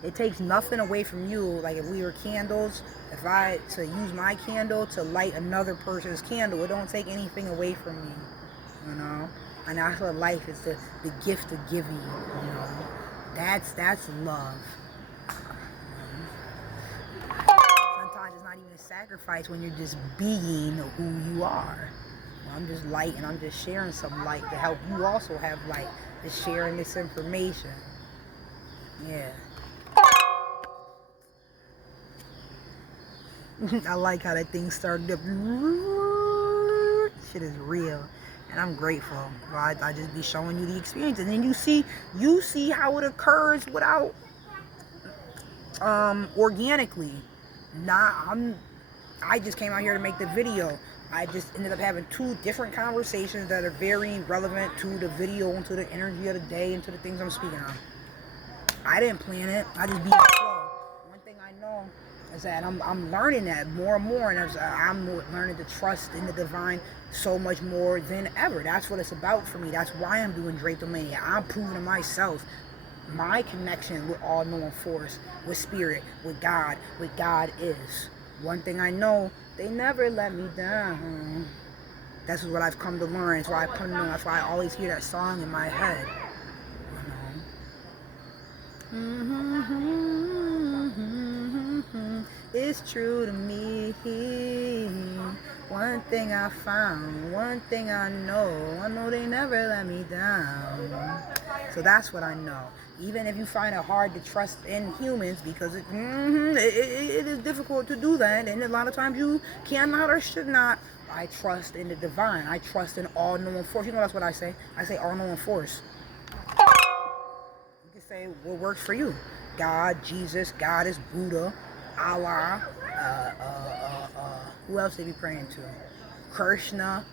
it takes nothing away from you. Like if we were candles, if I to use my candle to light another person's candle, it don't take anything away from me, And I feel life is the gift of giving, That's love. Sometimes it's not even a sacrifice when you're just being who you are. I'm just light, and I'm just sharing some light to help you also have light, just sharing this information. Yeah. I like how that thing started up. Shit is real, and I'm grateful. I just be showing you the experience, and then you see how it occurs without organically. I just came out here to make the video. I just ended up having 2 different conversations that are very relevant to the video and to the energy of the day and to the things I'm speaking on. I didn't plan it. I just be in the flow. One thing I know is that I'm learning that more and more, and I'm learning to trust in the divine so much more than ever. That's what it's about for me. That's why I'm doing Drapetomania. I'm proving to myself my connection with all-knowing force, with spirit, with God is. One thing I know, they never let me down. That's what I've come to learn. That's why I put it on. That's why I always hear that song in my head. It's true to me. One thing I found, one thing I know they never let me down. So that's what I know. Even if you find it hard to trust in humans, because it is difficult to do that, and a lot of times you cannot or should not. I trust in the divine. I trust in all-knowing force. You know, that's what I say. I say all-knowing force. You can say what works for you. God, Jesus, Goddess, Buddha, Allah. Who else they be praying to? Krishna.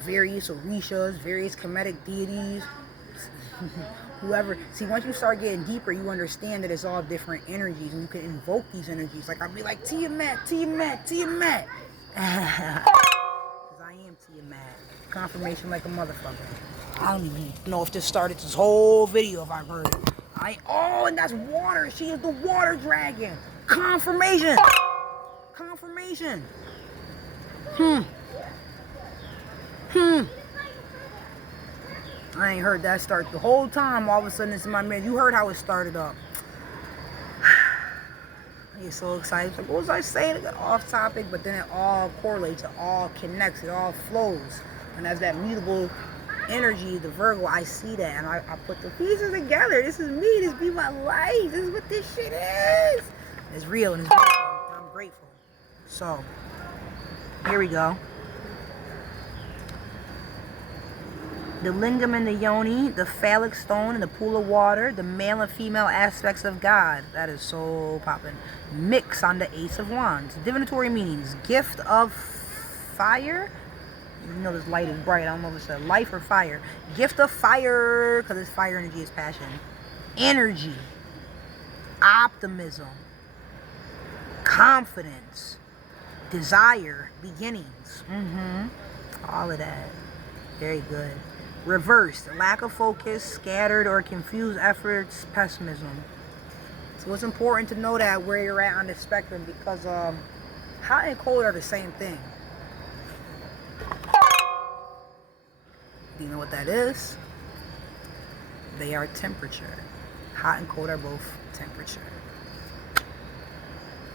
Various orishas, various Kemetic deities. Whoever. See, once you start getting deeper, you understand that it's all different energies, and you can invoke these energies. Like, I'll be like, Tiamat, Tiamat, Tiamat. Because I am Tiamat. Confirmation like a motherfucker. I don't even know if this started this whole video, if I've heard it. And that's water. She is the water dragon. Confirmation. Confirmation. I ain't heard that start the whole time. All of a sudden, it's in my man. You heard how it started up. I get so excited. Like, what was I saying? It got off topic, but then it all correlates. It all connects. It all flows. And as that mutable energy, the Virgo, I see that, and I put the pieces together. This is me. This be my life. This is what this shit is. It's real and it's beautiful. I'm grateful. So, here we go. The lingam and the yoni, the phallic stone and the pool of water, the male and female aspects of God. That is so poppin'. Mix on the Ace of Wands. Divinatory meanings. Gift of fire. You know this light is bright. I don't know if it's a life or fire. Gift of fire, because this fire energy is passion. Energy. Optimism. Confidence. Desire. Beginnings. All of that. Very good. Reversed, lack of focus, scattered or confused efforts, pessimism. So it's important to know that where you're at on the spectrum, because hot and cold are the same thing. Do you know what that is? They are temperature. Hot and cold are both temperature.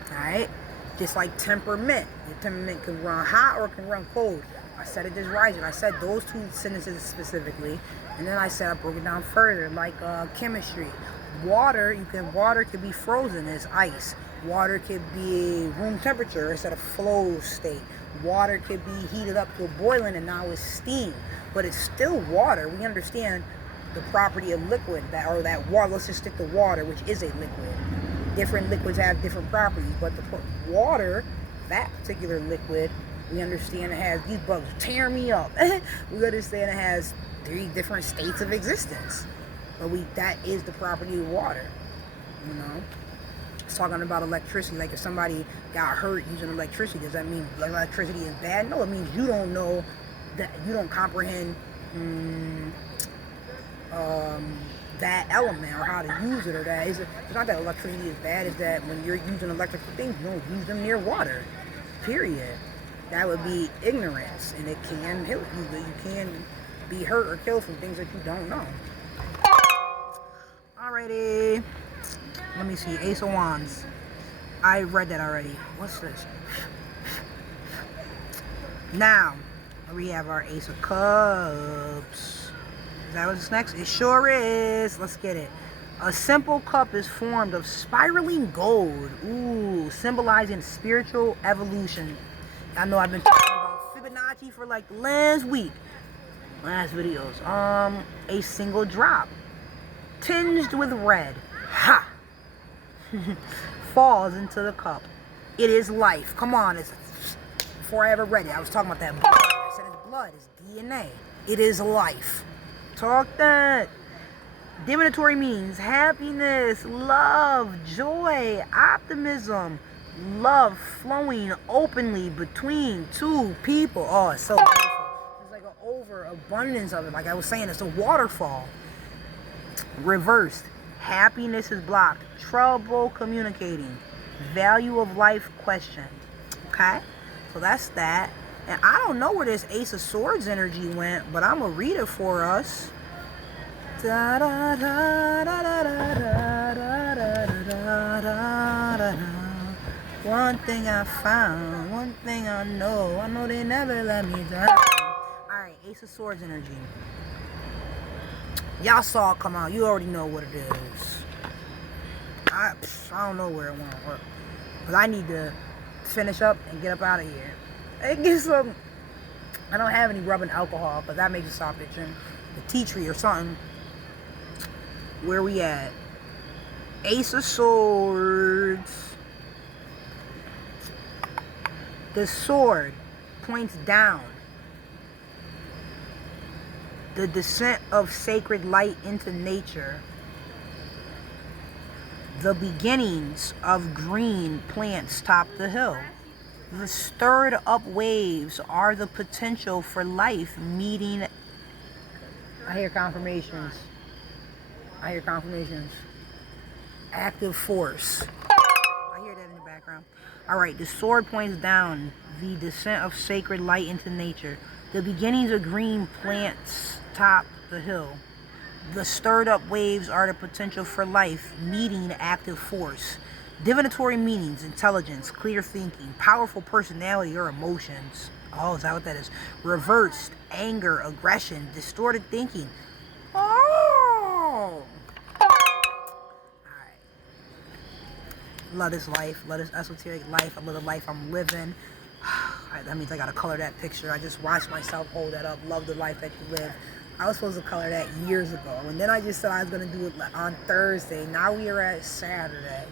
Alright? Just like temperament. Your temperament can run hot or it can run cold. I said it this rising. I said those two sentences specifically, and then I broke it down further, like chemistry. Water could be frozen as ice. Water could be room temperature instead of flow state. Water could be heated up to a boiling and now it's steam, but it's still water. We understand the property of liquid, that water. Let's just stick to water, which is a liquid. Different liquids have different properties, but the water, that particular liquid, we understand it has, these bugs tear me up. We understand it has 3 different states of existence. But that is the property of water. You know? It's talking about electricity. Like if somebody got hurt using electricity, does that mean electricity is bad? No, it means you don't know, that you don't comprehend that element or how to use it, or that. It's not that electricity is bad, it's that when you're using electrical things, you don't use them near water. Period. That would be ignorance, and it can hurt you, but you can be hurt or killed from things that you don't know. Alrighty. Let me see. Ace of Wands. I read that already. What's this? Now, we have our Ace of Cups. Is that what's next? It sure is. Let's get it. A simple cup is formed of spiraling gold. Ooh, symbolizing spiritual evolution. I know I've been talking about Fibonacci for like the last videos. A single drop, tinged with red, falls into the cup. It is life. Come on, before I ever read it, I was talking about that blood. I said it's blood, it's DNA. It is life. Talk that. Divinatory means happiness, love, joy, optimism. Love flowing openly between 2 people. Oh, it's so beautiful. There's like an overabundance of it. Like I was saying, it's a waterfall. Reversed. Happiness is blocked. Trouble communicating. Value of life questioned. Okay? So that's that. And I don't know where this Ace of Swords energy went, but I'm going to read it for us. Da, da, da, da, da, da, da, da, da, da. One thing I found, one thing I know they never let me down. Alright, Ace of Swords energy. Y'all saw it come out. You already know what it is. I don't know where it went. But I need to finish up and get up out of here. And get some... I don't have any rubbing alcohol, because that makes you stop itching. The tea tree or something. Where we at? Ace of Swords. The sword points down. The descent of sacred light into nature. The beginnings of green plants top the hill. The stirred up waves are the potential for life meeting. I hear confirmations. Active force. I hear that in the background. Alright, the sword points down. The descent of sacred light into nature. The beginnings of green plants top the hill. The stirred up waves are the potential for life meeting active force. Divinatory meanings, intelligence, clear thinking, powerful personality or emotions. Oh, is that what that is? Reversed, anger, aggression, distorted thinking. Oh! Alright. Love this life. Love this esoteric life. I love the life I'm living. That means I gotta color that picture. I just watched myself hold that up. Love the life that you live. I was supposed to color that years ago. And then I just said I was gonna do it on Thursday. Now we are at Saturday.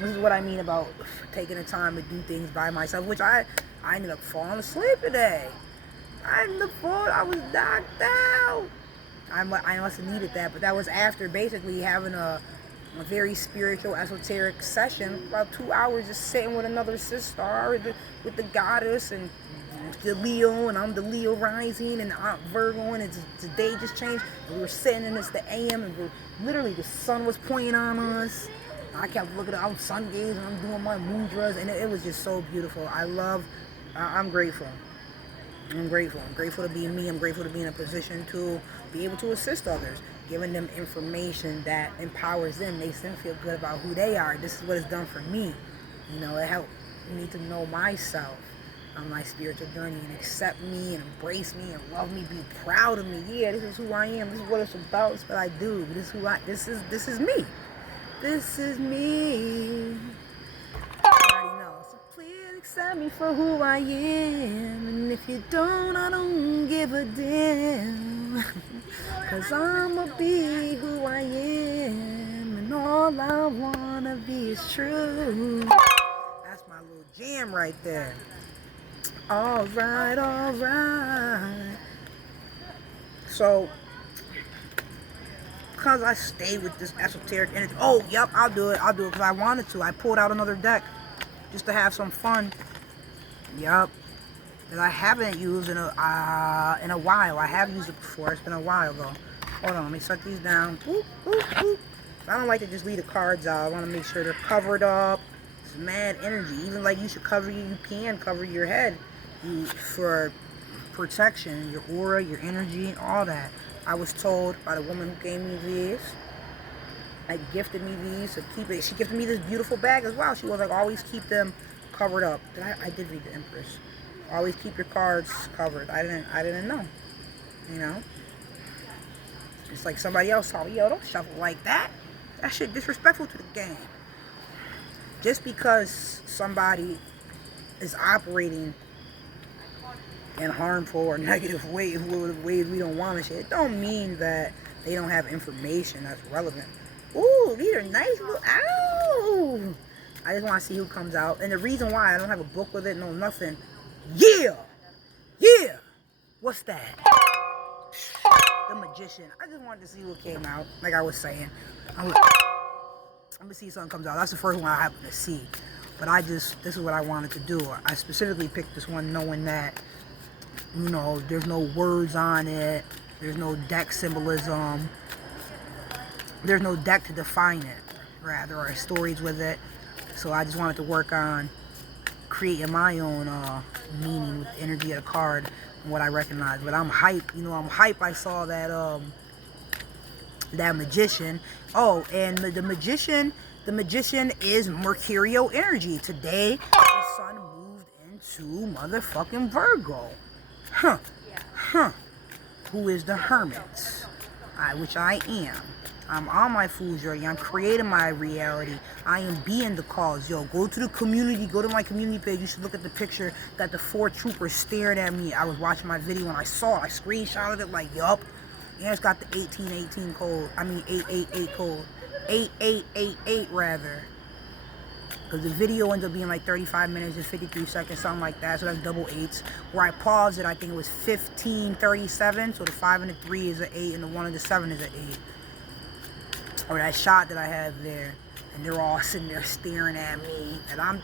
This is what I mean about taking the time to do things by myself, which I ended up falling asleep today. I was knocked out. I must have needed that, but that was after basically having a very spiritual, esoteric session, about 2 hours just sitting with another sister, with the goddess, and the Leo, and I'm the Leo rising, and I'm Virgo, and the day just changed. And we were sitting in the AM, and literally the sun was pointing on us. I kept looking at sun gazing, and I'm doing my mudras, and it was just so beautiful. I'm grateful. I'm grateful to be me. I'm grateful to be in a position to be able to assist others, giving them information that empowers them, makes them feel good about who they are. This is what it's done for me. You know, it helped me to know myself on my spiritual journey and accept me and embrace me and love me, be proud of me. Yeah, this is who I am. This is what it's about. This is what I do. This is me. This is me. You already know. So please accept me for who I am. And if you don't, I don't give a damn. Cause I'ma be who I am. And all I wanna be is true. That's my little jam right there. Alright, alright. So, because I stayed with this esoteric energy. Oh, yep, I'll do it because I wanted to. I pulled out another deck just to have some fun. Yep. That I haven't used in a while. I have used it before. It's been a while though. Hold on, let me set these down. Boop, boop, boop. I don't like to just leave the cards out. I want to make sure they're covered up. It's mad energy. Even like you can cover your head for protection, your aura, your energy, and all that. I was told by the woman who gave me these, like gifted me these to keep it. She gifted me this beautiful bag as well. She was like, always keep them covered up. I did read the Empress. Always keep your cards covered. I didn't know. You know? It's like somebody else told me, yo, don't shuffle like that. That shit disrespectful to the game. Just because somebody is operating in harmful or negative ways we don't want to shit, it don't mean that they don't have information that's relevant. Ooh, these are nice little, ow! I just want to see who comes out. And the reason why I don't have a book with it, no nothing. Yeah! What's that? The Magician. I just wanted to see what came out. Like I was saying, I'm gonna see if something comes out. That's the first one I happen to see. But this is what I wanted to do. I specifically picked this one knowing that, you know, there's no words on it. There's no deck symbolism. There's no deck to define it. Rather, there are stories with it. So I just wanted to work on creating my own meaning with the energy of the card and what I recognize. But I'm hype. You know, I'm hype. I saw that that Magician. Oh, and the Magician is Mercurial energy. Today, the sun moved into motherfucking Virgo. Who is the Hermit? which I am. I'm on my fool's journey. I'm creating my reality. I am being the cause. Yo, go to the community. Go to my community page. You should look at the picture that the 4 troopers stared at me. I was watching my video and I saw it. I screenshotted it like, yup. Yeah, it's got the 1818 code. I mean, 888 code. 8888 rather. Because the video ends up being like 35 minutes and 53 seconds, something like that. So that's double 8s. Where I paused it, I think it was 1537. So the 5 and the 3 is an 8 and the 1 and the 7 is an 8. Or that shot that I have there, and they're all sitting there staring at me, and I'm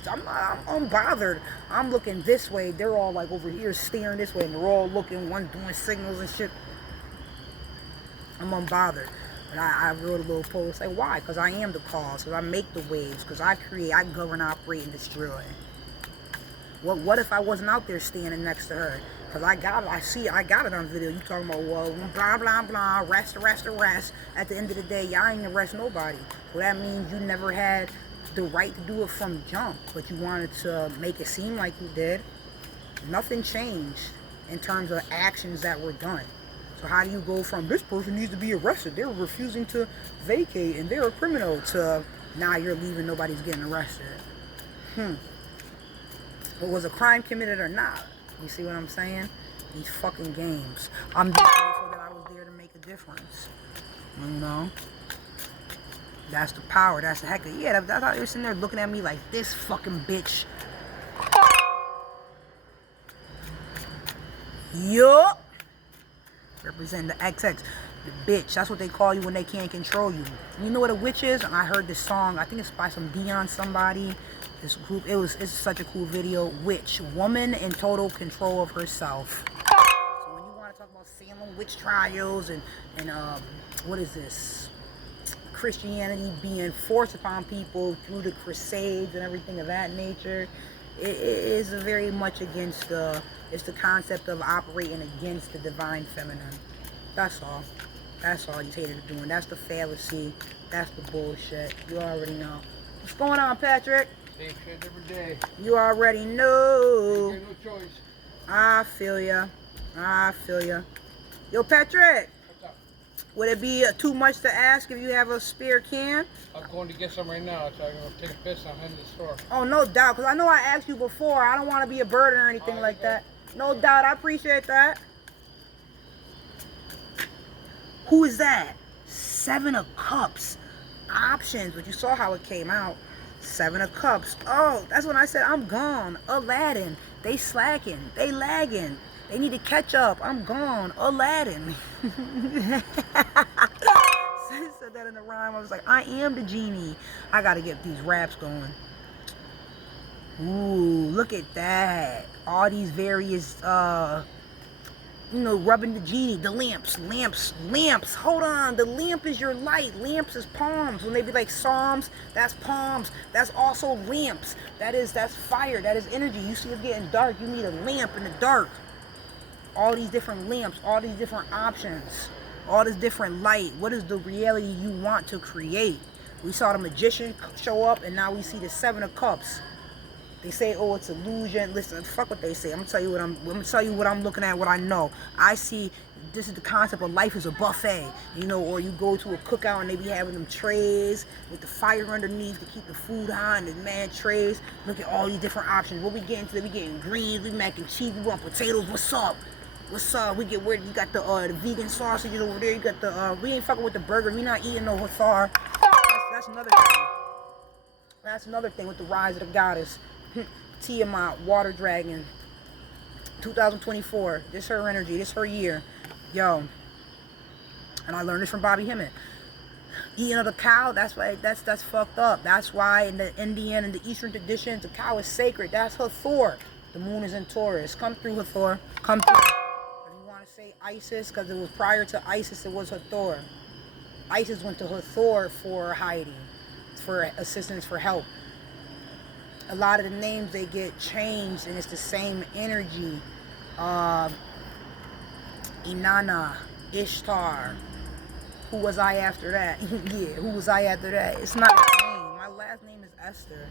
unbothered. I'm looking this way, they're all like over here staring this way, and they're all looking, one doing signals and shit. I'm unbothered. But I wrote a little post like, why? Because I am the cause, because I make the waves, because I create, I govern, operate, and destroy. What if I wasn't out there standing next to her? Because I got it on video. You talking about, well, blah, blah, blah, arrest. At the end of the day, y'all ain't arrest nobody. So that means you never had the right to do it from jump, but you wanted to make it seem like you did. Nothing changed in terms of actions that were done. So how do you go from this person needs to be arrested, they're refusing to vacate, and they're a criminal, to now you're leaving, nobody's getting arrested? But was a crime committed or not? You see what I'm saying? These fucking games. I'm just grateful that I was there to make a difference. You know? That's the power. That's the heck of it. Yeah, that's how they were sitting there looking at me like, this fucking bitch. Yup. Representing the XX. The bitch. That's what they call you when they can't control you. You know what a witch is? And I heard this song. I think it's by some Dion somebody. This group, it's such a cool video. Witch, woman in total control of herself. So when you want to talk about Salem witch trials and what is this? Christianity being forced upon people through the Crusades and everything of that nature, it is very much against it's the concept of operating against the divine feminine. That's all. That's all these haters are doing. That's the fallacy. That's the bullshit. You already know. What's going on, Patrick? Same shit every day. You already know. There's no choice. I feel ya. Yo, Patrick. What's up? Would it be too much to ask if you have a spare can? I'm going to get some right now, so I'm going to take a piss and I'm heading to the store. Oh, no doubt. Because I know I asked you before. I don't want to be a burden or anything like that. No doubt. I appreciate that. Who is that? 7 of Cups. Options. But you saw how it came out. 7 of Cups. Oh, that's when I said I'm gone. Aladdin. They slacking. They lagging. They need to catch up. I'm gone. Aladdin. I said that in the rhyme. I was like, I am the genie. I gotta get these raps going. Ooh, look at that. All these various rubbing the genie, the lamps. Hold on, the lamp is your light. Lamps is palms. When they be like Psalms, that's palms. That's also lamps. That's fire. That is energy. You see it's getting dark. You need a lamp in the dark. All these different lamps, all these different options, all this different light. What is the reality you want to create? We saw the magician show up, and now we see the 7 of Cups. They say, oh, it's illusion. Listen, fuck what they say. I'm gonna tell you what I'm looking at, what I know. I see this is the concept of life is a buffet, or you go to a cookout and they be having them trays with the fire underneath to keep the food hot, and the man trays. Look at all these different options. What we getting today? We getting greens, we mac and cheese, we want potatoes. What's up? We get where you got the vegan sausages over there. You got the we ain't fucking with the burger. We not eating no Hathar. That's another thing. That's another thing with the rise of the goddess. Tiamat, water dragon, 2024. This her energy. This her year. Yo. And I learned this from Bobby Hemmett. Eating of the cow, that's fucked up. That's why in the Indian and the Eastern traditions, the cow is sacred. That's Hathor. The moon is in Taurus. Come through, Hathor. Come through. If you want to say Isis, because it was prior to Isis, it was Hathor. Isis went to Hathor for hiding, for assistance, for help. A lot of the names, they get changed, and it's the same energy. Inanna, Ishtar. Who was I after that? Yeah, who was I after that? It's not a name. My last name is Esther.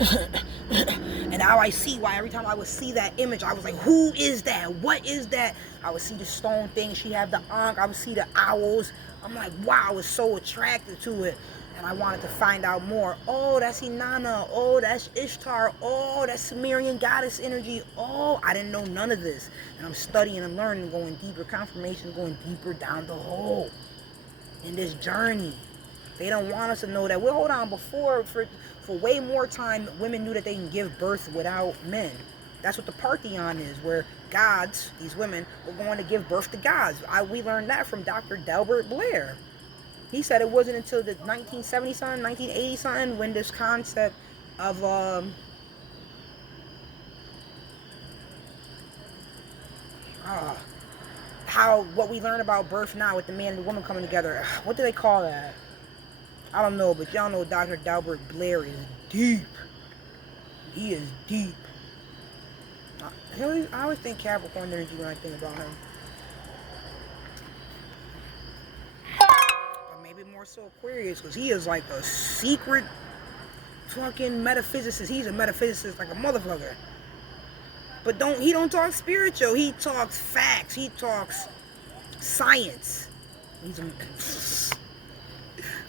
And now I see why every time I would see that image, I was like, who is that? What is that? I would see the stone thing. She had the ankh. I would see the owls. I'm like, wow, I was so attracted to it. And I wanted to find out more. Oh, that's Inanna. Oh, that's Ishtar. Oh, that's Sumerian goddess energy. Oh, I didn't know none of this. And I'm studying and learning, going deeper, confirmation, going deeper down the hole in this journey. They don't want us to know that. Well, hold on. Before, for way more time, women knew that they can give birth without men. That's what the Parthenon is, where gods, these women, were going to give birth to gods. We learned that from Dr. Delbert Blair. He said it wasn't until the 1970 something, 1980 something, when this concept of what we learn about birth now with the man and the woman coming together. What do they call that? I don't know, but y'all know Dr. Delbert Blair is deep. He is deep. I always think Capricorn energy when I think about him. But maybe more so Aquarius, because he is like a secret fucking metaphysicist. He's a metaphysicist like a motherfucker. But he don't talk spiritual. He talks facts. He talks science.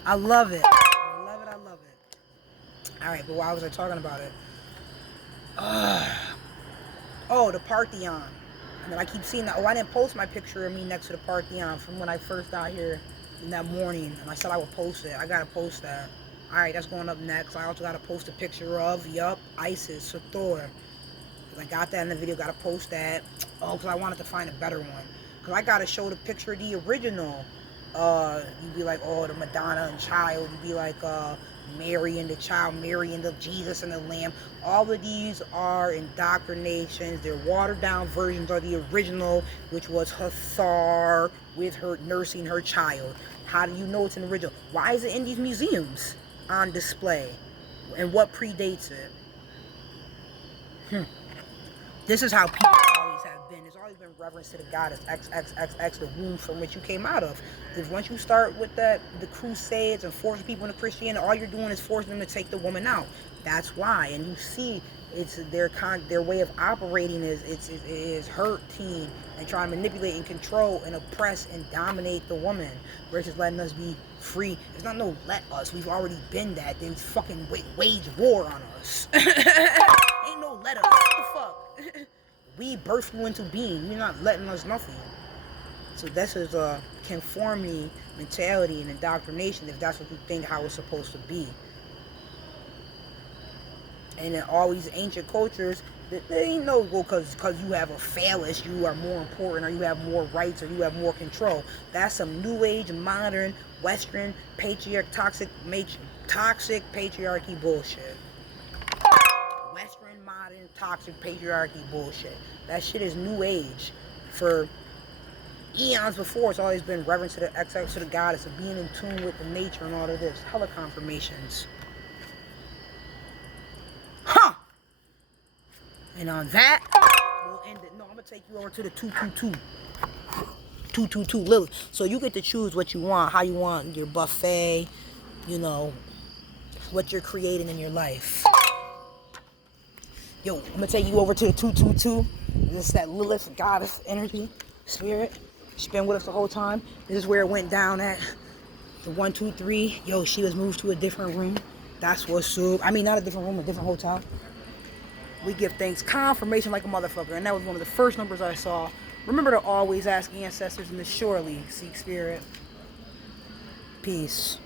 I love it. I love it. I love it. All right, but why was I talking about it? Oh, the Parthenon. And then I keep seeing that. Oh, I didn't post my picture of me next to the Parthenon from when I first got here in that morning. And I said I would post it. I got to post that. All right, that's going up next. I also got to post a picture of, Isis, Thor. I got that in the video. Got to post that. Oh, because I wanted to find a better one. Because I got to show the picture of the original. You'd be like, oh, the Madonna and child. You'd be like, Mary and the child, Mary and the Jesus and the Lamb. All of these are indoctrinations. They're watered down versions of the original, which was Hathor with her nursing her child. How do you know it's an original? Why is it in these museums on display? And what predates it? This is how people always have been. There's always been reverence to the goddess XXXX, the womb from which you came out of. Because once you start with the crusades and forcing people into Christianity, all you're doing is forcing them to take the woman out. That's why. And you see, it's their way of operating is hurting and trying to manipulate and control and oppress and dominate the woman versus letting us be free. It's not no let us. We've already been that. They fucking wage war on us. Ain't no let us. What the fuck? We birthed you into being. You're not letting us nothing. So this is a conformity mentality and indoctrination, if that's what you think how it's supposed to be. And in all these ancient cultures, they ain't no, well, because you have a phallus, you are more important, or you have more rights, or you have more control. That's some new age, modern, Western, toxic patriarchy bullshit. Western, modern, toxic patriarchy bullshit. That shit is new age. For eons before, it's always been reverence to the XX, to the goddess, of being in tune with the nature and all of this. Hella confirmations. Huh! And on that, we'll end it. No, I'm going to take you over to the 222. 222 Lily. So you get to choose what you want, how you want your buffet, what you're creating in your life. Yo, I'm going to take you over to the 222. This is that Lilith goddess energy, spirit. She's been with us the whole time. This is where it went down at. The 123. Yo, she was moved to a different room. That's what's up. I mean, not a different room, a different hotel. We give thanks. Confirmation like a motherfucker. And that was one of the first numbers I saw. Remember to always ask ancestors and to surely seek spirit. Peace.